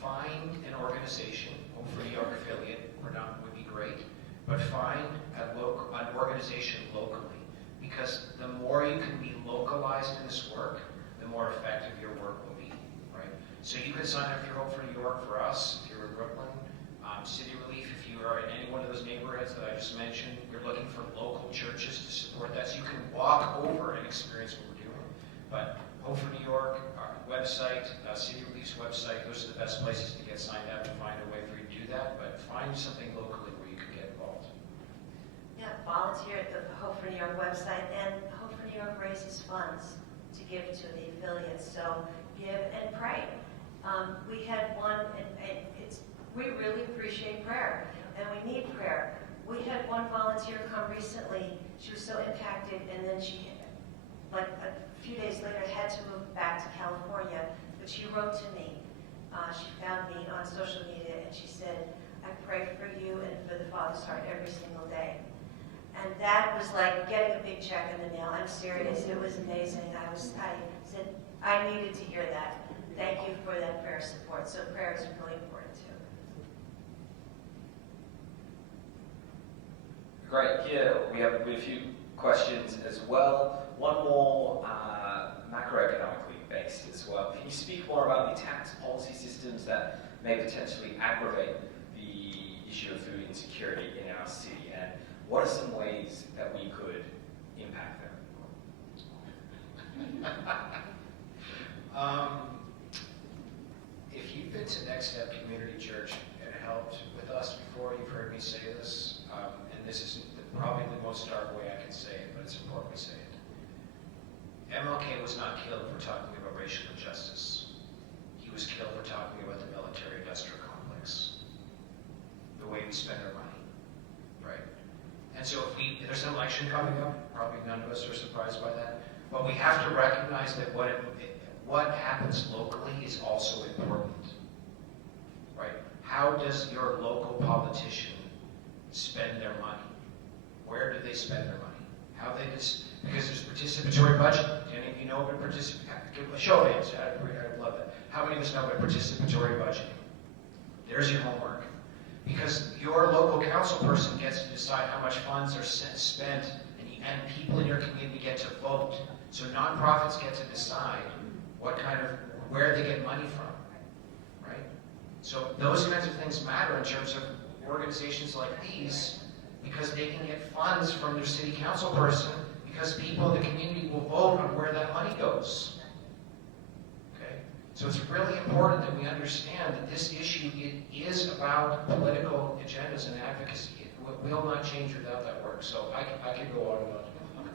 Find an organization, hopefully your affiliate or not would be great, but find an organization locally, because the more you can be localized in this work, the more effective your work will be, right? So you can sign up for Hope for New York for us, if you're in Brooklyn. City Relief, if you are in any one of those neighborhoods that I just mentioned, you're looking for local churches to support that, so you can walk over and experience what we're doing. But Hope for New York, our website, City Relief's website, those are the best places to get signed up, to find a way for you to do that, but find something locally where you can get involved. Yeah, volunteer at the Hope for New York website, and Hope for New York raises funds to give to the affiliates. So give and pray. We had one, and we really appreciate prayer, and we need prayer. We had one volunteer come recently. She was so impacted, and then she, like a few days later, had to move back to California. But she wrote to me. She found me on social media, and she said, "I pray for you and for the Father's Heart every single day." And that was like getting a big check in the mail. I'm serious. It was amazing. I said, I needed to hear that. Thank you for that prayer support. So prayer is really important too. Great. Here we have a few questions as well. One more macroeconomically based as well. Can you speak more about the tax policy systems that may potentially aggravate the issue of food insecurity in our city, and what are some ways that we could impact them? If you've been to Next Step Community Church and helped with us before, you've heard me say this, and this is probably the most stark way I can say it, but it's important we say it. MLK was not killed for talking about racial injustice. He was killed for talking about the military-industrial complex, the way we spend our money, right? And so if there's an election coming up, probably none of us are surprised by that, but we have to recognize that what happens locally is also important, right? How does your local politician spend their money? Where do they spend their money? How they because there's participatory budget. Do any of you know about give a show of hands? I'd love that. How many of us know about participatory budgeting? There's your homework. Because your local council person gets to decide how much funds are spent, and people in your community get to vote. So nonprofits get to decide where they get money from, right? So those kinds of things matter in terms of organizations like these, because they can get funds from their city council person, because people in the community will vote on where that money goes. Okay? So it's really important that we understand that this issue is about political agendas and advocacy. It will not change without that work. So I could go on and on.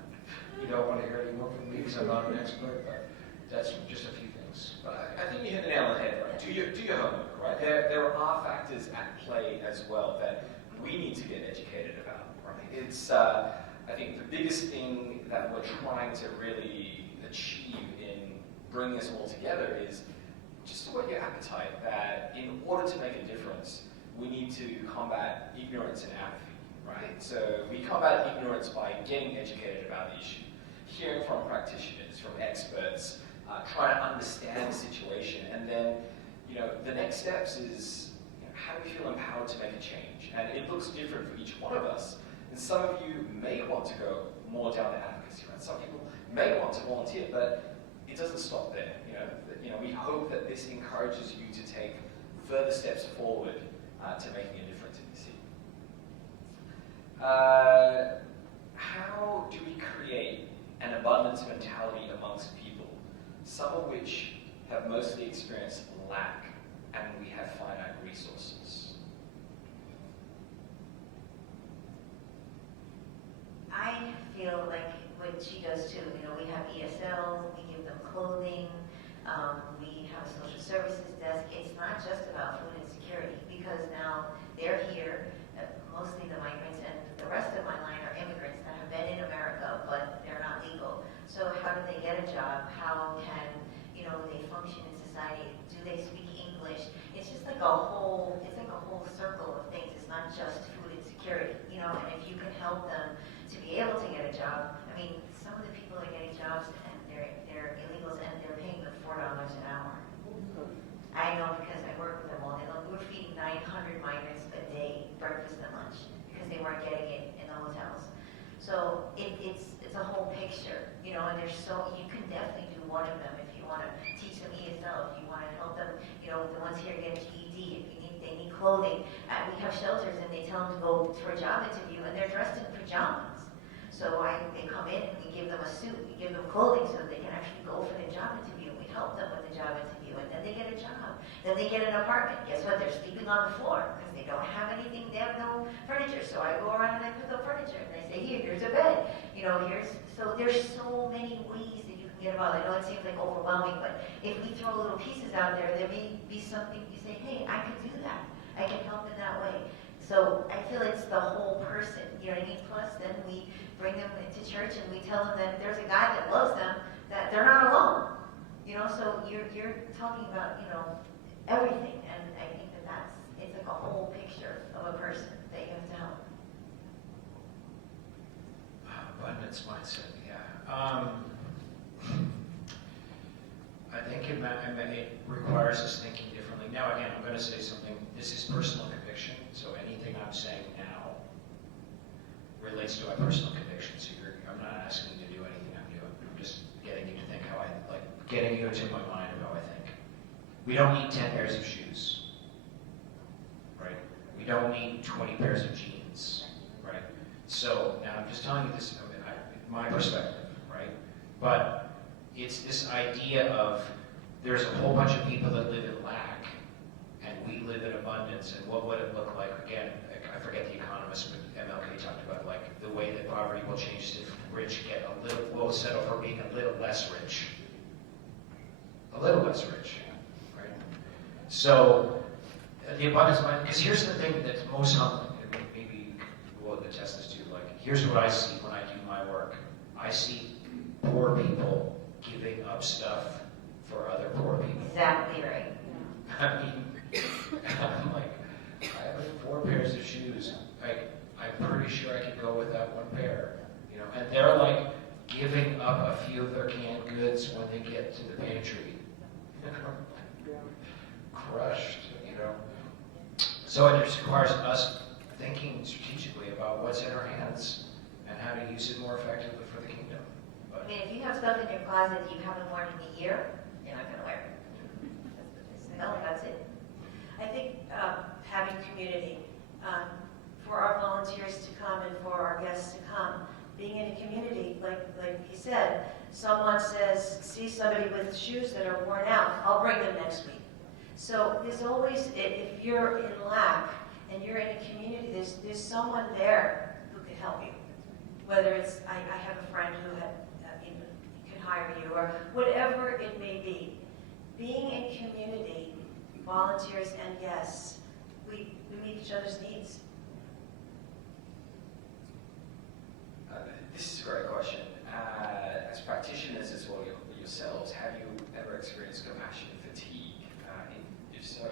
You don't want to hear any more from me because I'm not an expert, but that's just a few things. But I think you hit the nail on the head, right? Do your homework, right? There are factors at play as well that we need to get educated about, right? It's, I think the biggest thing that we're trying to really achieve in bringing us all together is just to whet your appetite that in order to make a difference, we need to combat ignorance and apathy, right? So we combat ignorance by getting educated about the issue, hearing from practitioners, from experts, trying to understand the situation, and then, the next steps is, how do we feel empowered to make a change? And it looks different for each one of us. And some of you may want to go more down the advocacy route. Some people may want to volunteer, but it doesn't stop there. We hope that this encourages you to take further steps forward to making a difference in the city. How do we create an abundance mentality amongst people, some of which have mostly experienced lack, and we have finite resources? I feel like what she does too. We have ESL, we give them clothing, we have a social services desk. It's not just about food insecurity, because now they're here, mostly the migrants, and the rest of my line are immigrants that have been in America, but they're not legal. So how do they get a job? How can, they function in society? Do they speak English? It's just like a whole circle of things. It's not just food insecurity, and if you can help them to be able to get a job. I mean, some of the people are getting jobs and they're illegals and they're paying them $4 an hour. I know because I work with them all day long. We're feeding 900 migrants a day, breakfast and lunch, because they weren't getting it in the hotels. So it's a whole picture, and you can definitely do one of them if you want to teach them ESL, if you want to help them, the ones here get a GED, if they need clothing. We have shelters and they tell them to go for a job interview and they're dressed in pajamas. So they come in and we give them a suit, we give them clothing so that they can actually go for the job interview. We help them with the job interview, and then they get a job. Then they get an apartment. Guess what? They're sleeping on the floor because they don't have anything. They have no furniture. So I go around and I pick up furniture and I say, here's a bed. So there's so many ways that you can get involved. I know it seems like overwhelming, but if we throw little pieces out there, there may be something you say, hey, I could do that. I can help in that way. So I feel it's the whole person, you know what I mean? Plus, then we bring them into church and we tell them that there's a God that loves them, that they're not alone. So you're talking about, everything. And I think it's like a whole picture of a person that you have to help. Abundance mindset, yeah. I think it requires us thinking differently. Now, again, I'm going to say something. This is personal conviction, so anything I'm saying now relates to my personal conviction. So I'm not asking you to do anything I'm doing. I'm just getting you to think how getting you into my mind of how I think. We don't need 10 pairs of shoes, right? We don't need 20 pairs of jeans, right? So now I'm just telling you this, my perspective, right? But it's this idea of there's a whole bunch of people that live in lack, and we live in abundance, and what would it look like? Again, I forget the economist, but MLK talked about the way that poverty will change if the rich get will settle for being a little less rich. A little less rich, right? So the abundance mind, because here's the thing that's most humbling, and maybe we'll attest this too, here's what I see when I do my work. I see poor people giving up stuff for other poor people. Exactly right. I mean, I'm like, I have 4 pairs of shoes. I'm pretty sure I could go without 1 pair, and they're giving up a few of their canned goods when they get to the pantry. Crushed, So it just requires us thinking strategically about what's in our hands and how to use it more effectively for the kingdom. But, I mean, if you have stuff in your closet that you haven't worn in a year, you're not going to wear it. No, that's it. I think having community, for our volunteers to come and for our guests to come, being in a community, like he said, someone says, see somebody with shoes that are worn out, I'll bring them next week. So there's always, if you're in lack and you're in a community, there's someone there who can help you. Whether it's, I have a friend who can hire you, or whatever it may be. Being in community, volunteers and guests, we meet each other's needs. This is a great question. As practitioners as well yourselves, have you ever experienced compassion fatigue? If so,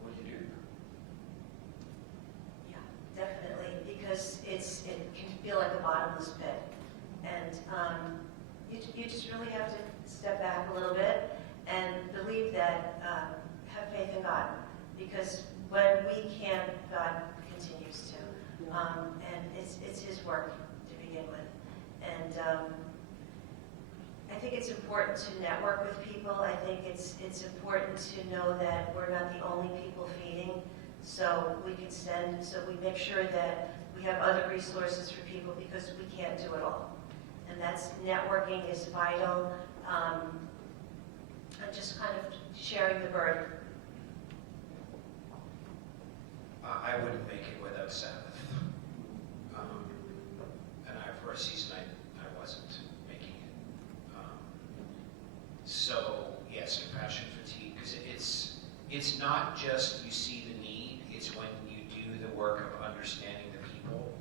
what do you do? Yeah, definitely, because it can feel like a bottomless pit. And you just really have to step back a little bit and believe that, have faith in God. Because when we can, God continues to. And it's His work to begin with. And I think it's important to network with people. I think it's important to know that we're not the only people feeding. So we can send, so we make sure that we have other resources for people because we can't do it all. And that's, networking is vital. And just kind of sharing the burden. I wouldn't make it without Sabbath. And for a season, I wasn't making it. So, yes, compassion fatigue, because it's not just you see the need, it's when you do the work of understanding the people.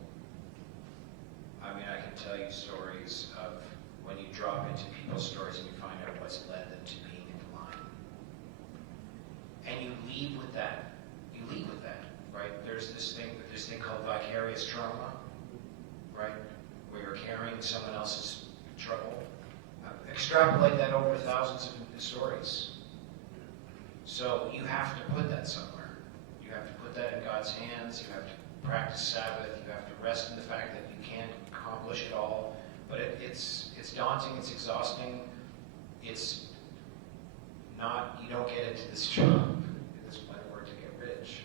I mean, I can tell you stories of when you drop into people's stories and you find out what's led them to being in line. And you leave with that. You leave with that, right? There's this thing called vicarious trauma, right? Where you're carrying someone else's trouble. Extrapolate that over thousands of stories. So you have to put that somewhere. You have to put that in God's hands. You have to practice Sabbath. You have to rest in the fact that you can't accomplish it all. But it's daunting. It's exhausting. It's not. You don't get into this job, this line of work to get rich,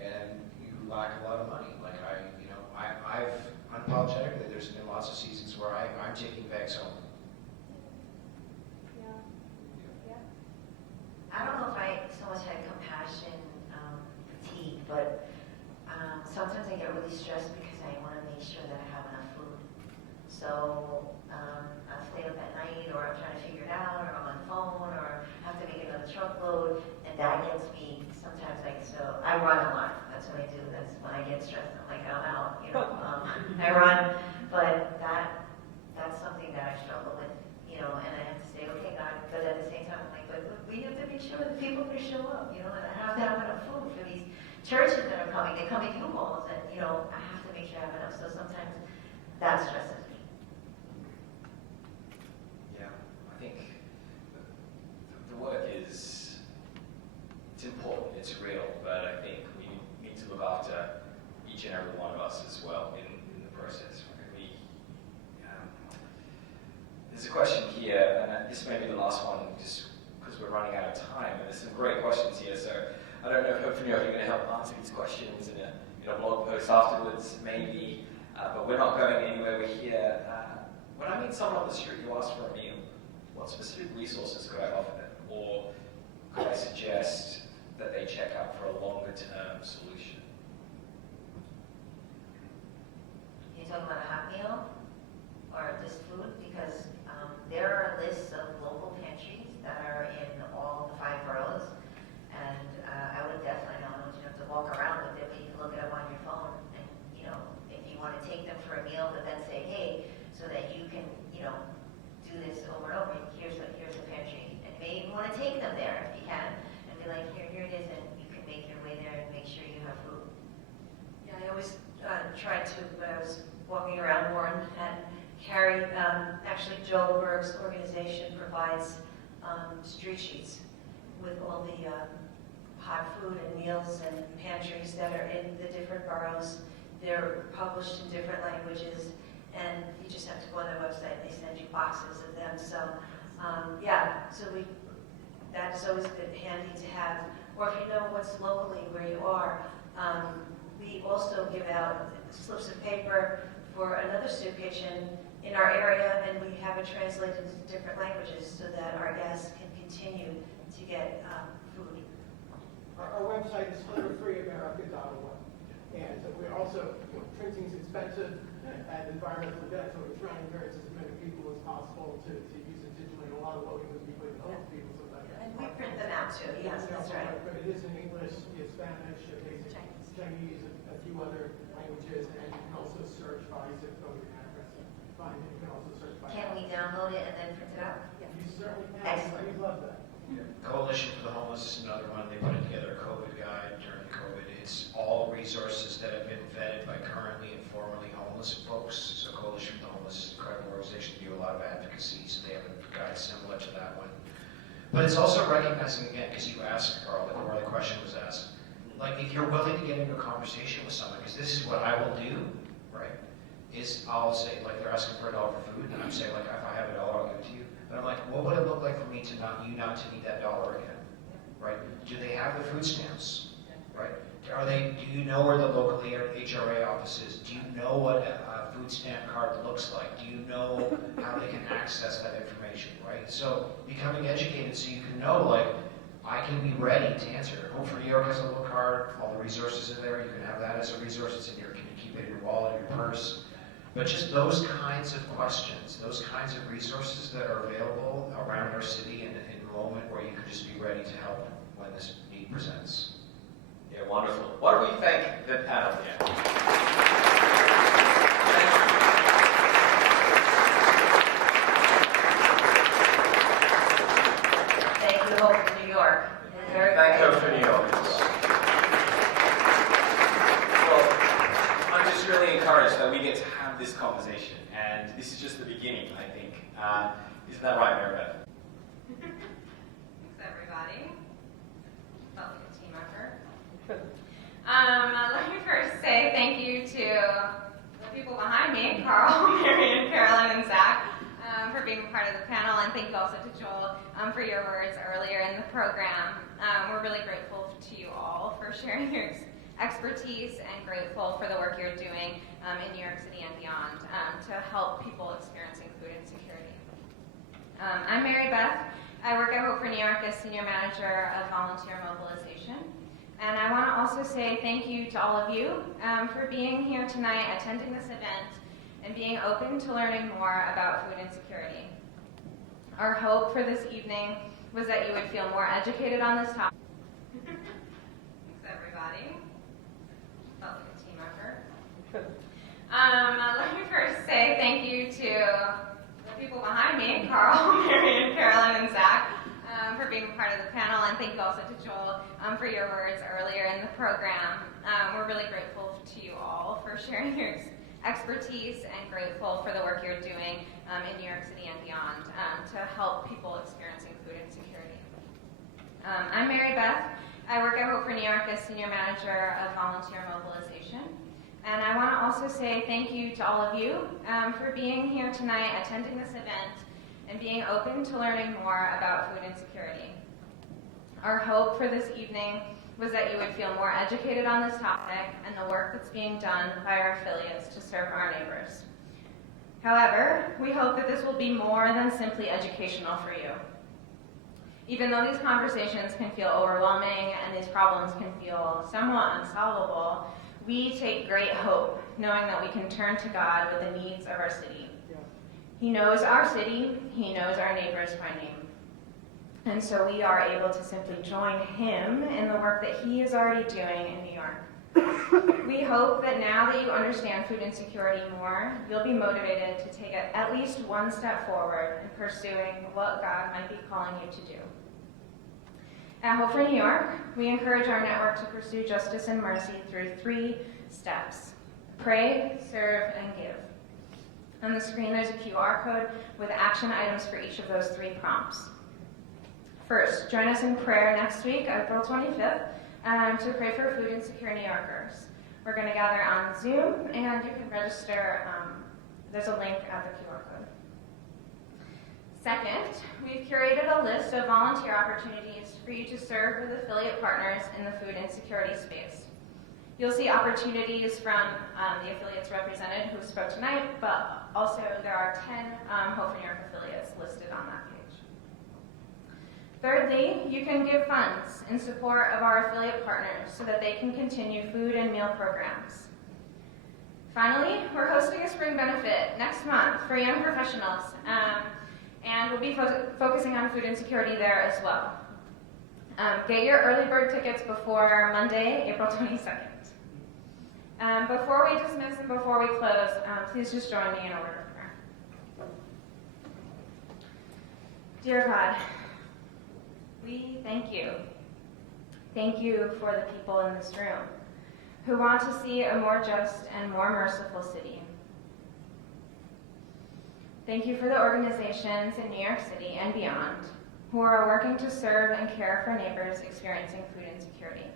and you lack a lot of money. Like I've unapologetically. There's been lots of seasons where I'm taking bags home. I don't know if I so much had compassion fatigue, but sometimes I get really stressed because I want to make sure that I have enough food. So I'll stay up at night, or I'm trying to figure it out, or I'm on the phone, or have to make another truckload, and that gets me sometimes so I run a lot. That's what I do. That's when I get stressed. I'm like, I'm out, I run, but that's something that I struggle with, and I have to say, okay, God, but at the same time, I'm like, but we have to make sure that people can show up, and I have to have enough food for these churches that are coming. They come in U-Hauls, and, I have to make sure I have enough. So sometimes that stresses me. Yeah, I think the work it's important, it's real, but I think we need to look after each and every one of us as well in the process. There's a question here, and this may be the last one just because we're running out of time, and there's some great questions here, so I don't know if hopefully you're going to help answer these questions in a blog post afterwards, maybe, but we're not going anywhere. We're here. When I meet someone on the street who asks for a meal, what specific resources could I offer them? Or could I suggest that they check out for a longer-term solution? You're talking about a hot meal or just food? Because there are lists of local pantries that are in all the 5 boroughs, and I would definitely, I don't know if you have to walk around with it, but you can look it up on your phone, and if you want to take them for a meal, but then say, hey, so that you can, do this over and over, here's the pantry, and maybe you want to take them there if you can, and be like, here it is, and you can make your way there and make sure you have food. Yeah, I always tried to, when I was walking around Warren, and carry, actually Joel Berg's organization provides street sheets with all the hot food and meals and pantries that are in the different boroughs. They're published in different languages, and you just have to go on their website. They send you boxes of them. So, so that's always good, handy to have. or if you know what's locally where you are. We also give out slips of paper for another soup kitchen in our area, and we have it translated into different languages so that our guests can continue to get food. Our website is hunger-free-america.org. And we're also, printing is expensive and environmental debt, so we're trying to encourage as many people as possible to use it digitally. A lot of what we would be putting home people sometimes. And we print them out too, yes, that's right. But it is in English, Spanish, basic Chinese, a few other languages, and you can also search by zip code and address. Find it. You can also search by. Can we download it and then print it out? You certainly can. Excellent. We love that. Coalition for the Homeless is another one. They put together a COVID guide during COVID. It's all resources that have been vetted by currently and formerly homeless folks. So Coalition for the Homeless is an incredible organization. They do a lot of advocacy, so they have a guide similar to that one. But it's also recognizing, again, because you asked, Carl, or the question was asked, like if you're willing to get into a conversation with someone, because this is what I will do, right, is I'll say, like they're asking for $1 for food, and I'm saying, like, if I have $1, I'll give it to you. But I'm like, what would it look like for me to not need that $1 again, right? Do they have the food stamps, right? Do you know where the local HRA office is? Do you know what a food stamp card looks like? Do you know how they can access that information, right? So becoming educated so you can know, like, I can be ready to answer. Hope for New York has a little card, all the resources are there. You can have that as a resource. It's in your, can you keep it in your wallet, your purse? But just those kinds of questions, those kinds of resources that are available around our city in a moment where you can just be ready to help when this need presents. Yeah, wonderful. Why don't we thank the panel here? Thank you, Hope for New York. Thank Hope for New York as well. Well, I'm just really encouraged that we get to have this conversation, and this is just the beginning, I think. Isn't that right, Maribeth? Thanks, everybody. Felt like a team effort. Let me first say thank you to the people behind me, Carl, Marion, Carolyn, and Zach, for being a part of the panel, and thank you also to Joel for your words earlier in the program. We're really grateful to you all for sharing your expertise and grateful for the work you're doing in New York City and beyond to help people experiencing food insecurity. I'm Mary Beth. I work at Hope for New York as Senior Manager of Volunteer Mobilization. And I want to also say thank you to all of you for being here tonight, attending this event, and being open to learning more about food insecurity. Our hope for this evening was that you would feel more educated on this topic. Thanks, everybody. Felt like a team effort. Let me first say thank you to the people behind me, Carl, Marion, Carolyn, and Zach, for being a part of the panel, and thank you also to Joel for your words earlier in the program. We're really grateful to you all for sharing your expertise and grateful for the work you're doing in New York City and beyond to help people experiencing food insecurity. I'm Mary Beth. I work at Hope for New York as Senior Manager of Volunteer Mobilization. And I want to also say thank you to all of you for being here tonight, attending this event, and being open to learning more about food insecurity. Our hope for this evening was that you would feel more educated on this topic and the work that's being done by our affiliates to serve our neighbors. However, we hope that this will be more than simply educational for you. Even though these conversations can feel overwhelming and these problems can feel somewhat unsolvable, we take great hope knowing that we can turn to God with the needs of our city. He knows our city, He knows our neighbors by name. And so we are able to simply join Him in the work that He is already doing in New York. We hope that now that you understand food insecurity more, you'll be motivated to take at least one step forward in pursuing what God might be calling you to do. At Hope for New York, we encourage our network to pursue justice and mercy through 3 steps: pray, serve, and give. On the screen, there's a QR code with action items for each of those 3 prompts. First, join us in prayer next week, April 25th, to pray for food insecure New Yorkers. We're going to gather on Zoom, and you can register. There's a link at the QR code. Second, we've curated a list of volunteer opportunities for you to serve with affiliate partners in the food insecurity space. You'll see opportunities from the affiliates represented who spoke tonight, but also there are 10 Hope for New York affiliates listed on that page. Thirdly, you can give funds in support of our affiliate partners so that they can continue food and meal programs. Finally, we're hosting a spring benefit next month for young professionals, and we'll be focusing on food insecurity there as well. Get your early bird tickets before Monday, April 22nd. Before we dismiss and before we close, please just join me in a word of prayer. Dear God, we thank you. Thank you for the people in this room who want to see a more just and more merciful city. Thank you for the organizations in New York City and beyond who are working to serve and care for neighbors experiencing food insecurity.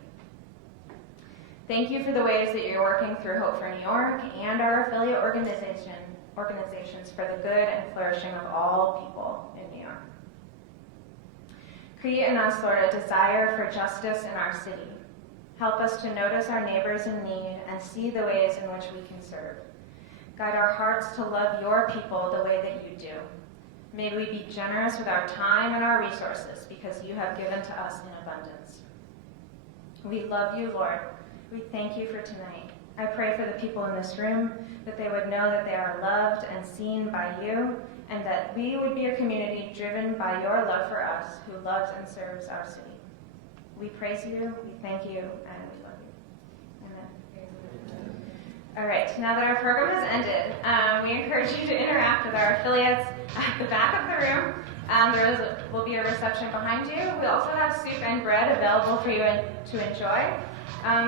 Thank you for the ways that you're working through Hope for New York and our affiliate organizations for the good and flourishing of all people in New York. Create in us, Lord, a desire for justice in our city. Help us to notice our neighbors in need and see the ways in which we can serve. Guide our hearts to love your people the way that you do. May we be generous with our time and our resources because you have given to us in abundance. We love you, Lord. We thank you for tonight. I pray for the people in this room that they would know that they are loved and seen by you, and that we would be a community driven by your love for us who loves and serves our city. We praise you, we thank you, and we love you. Amen. All right, now that our program has ended, we encourage you to interact with our affiliates at the back of the room. Will be a reception behind you. We also have soup and bread available for you to enjoy.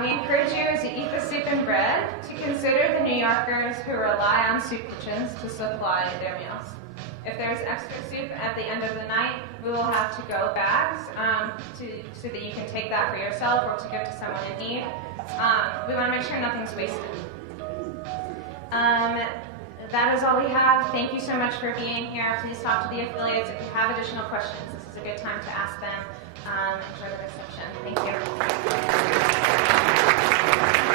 We encourage you as you eat the soup and bread to consider the New Yorkers who rely on soup kitchens to supply their meals. If there's extra soup at the end of the night, we will have to-go bags so that you can take that for yourself or to give to someone in need. We want to make sure nothing's wasted. That is all we have. Thank you so much for being here. Please talk to the affiliates if you have additional questions. This is a good time to ask them. Enjoy the reception. Thank you.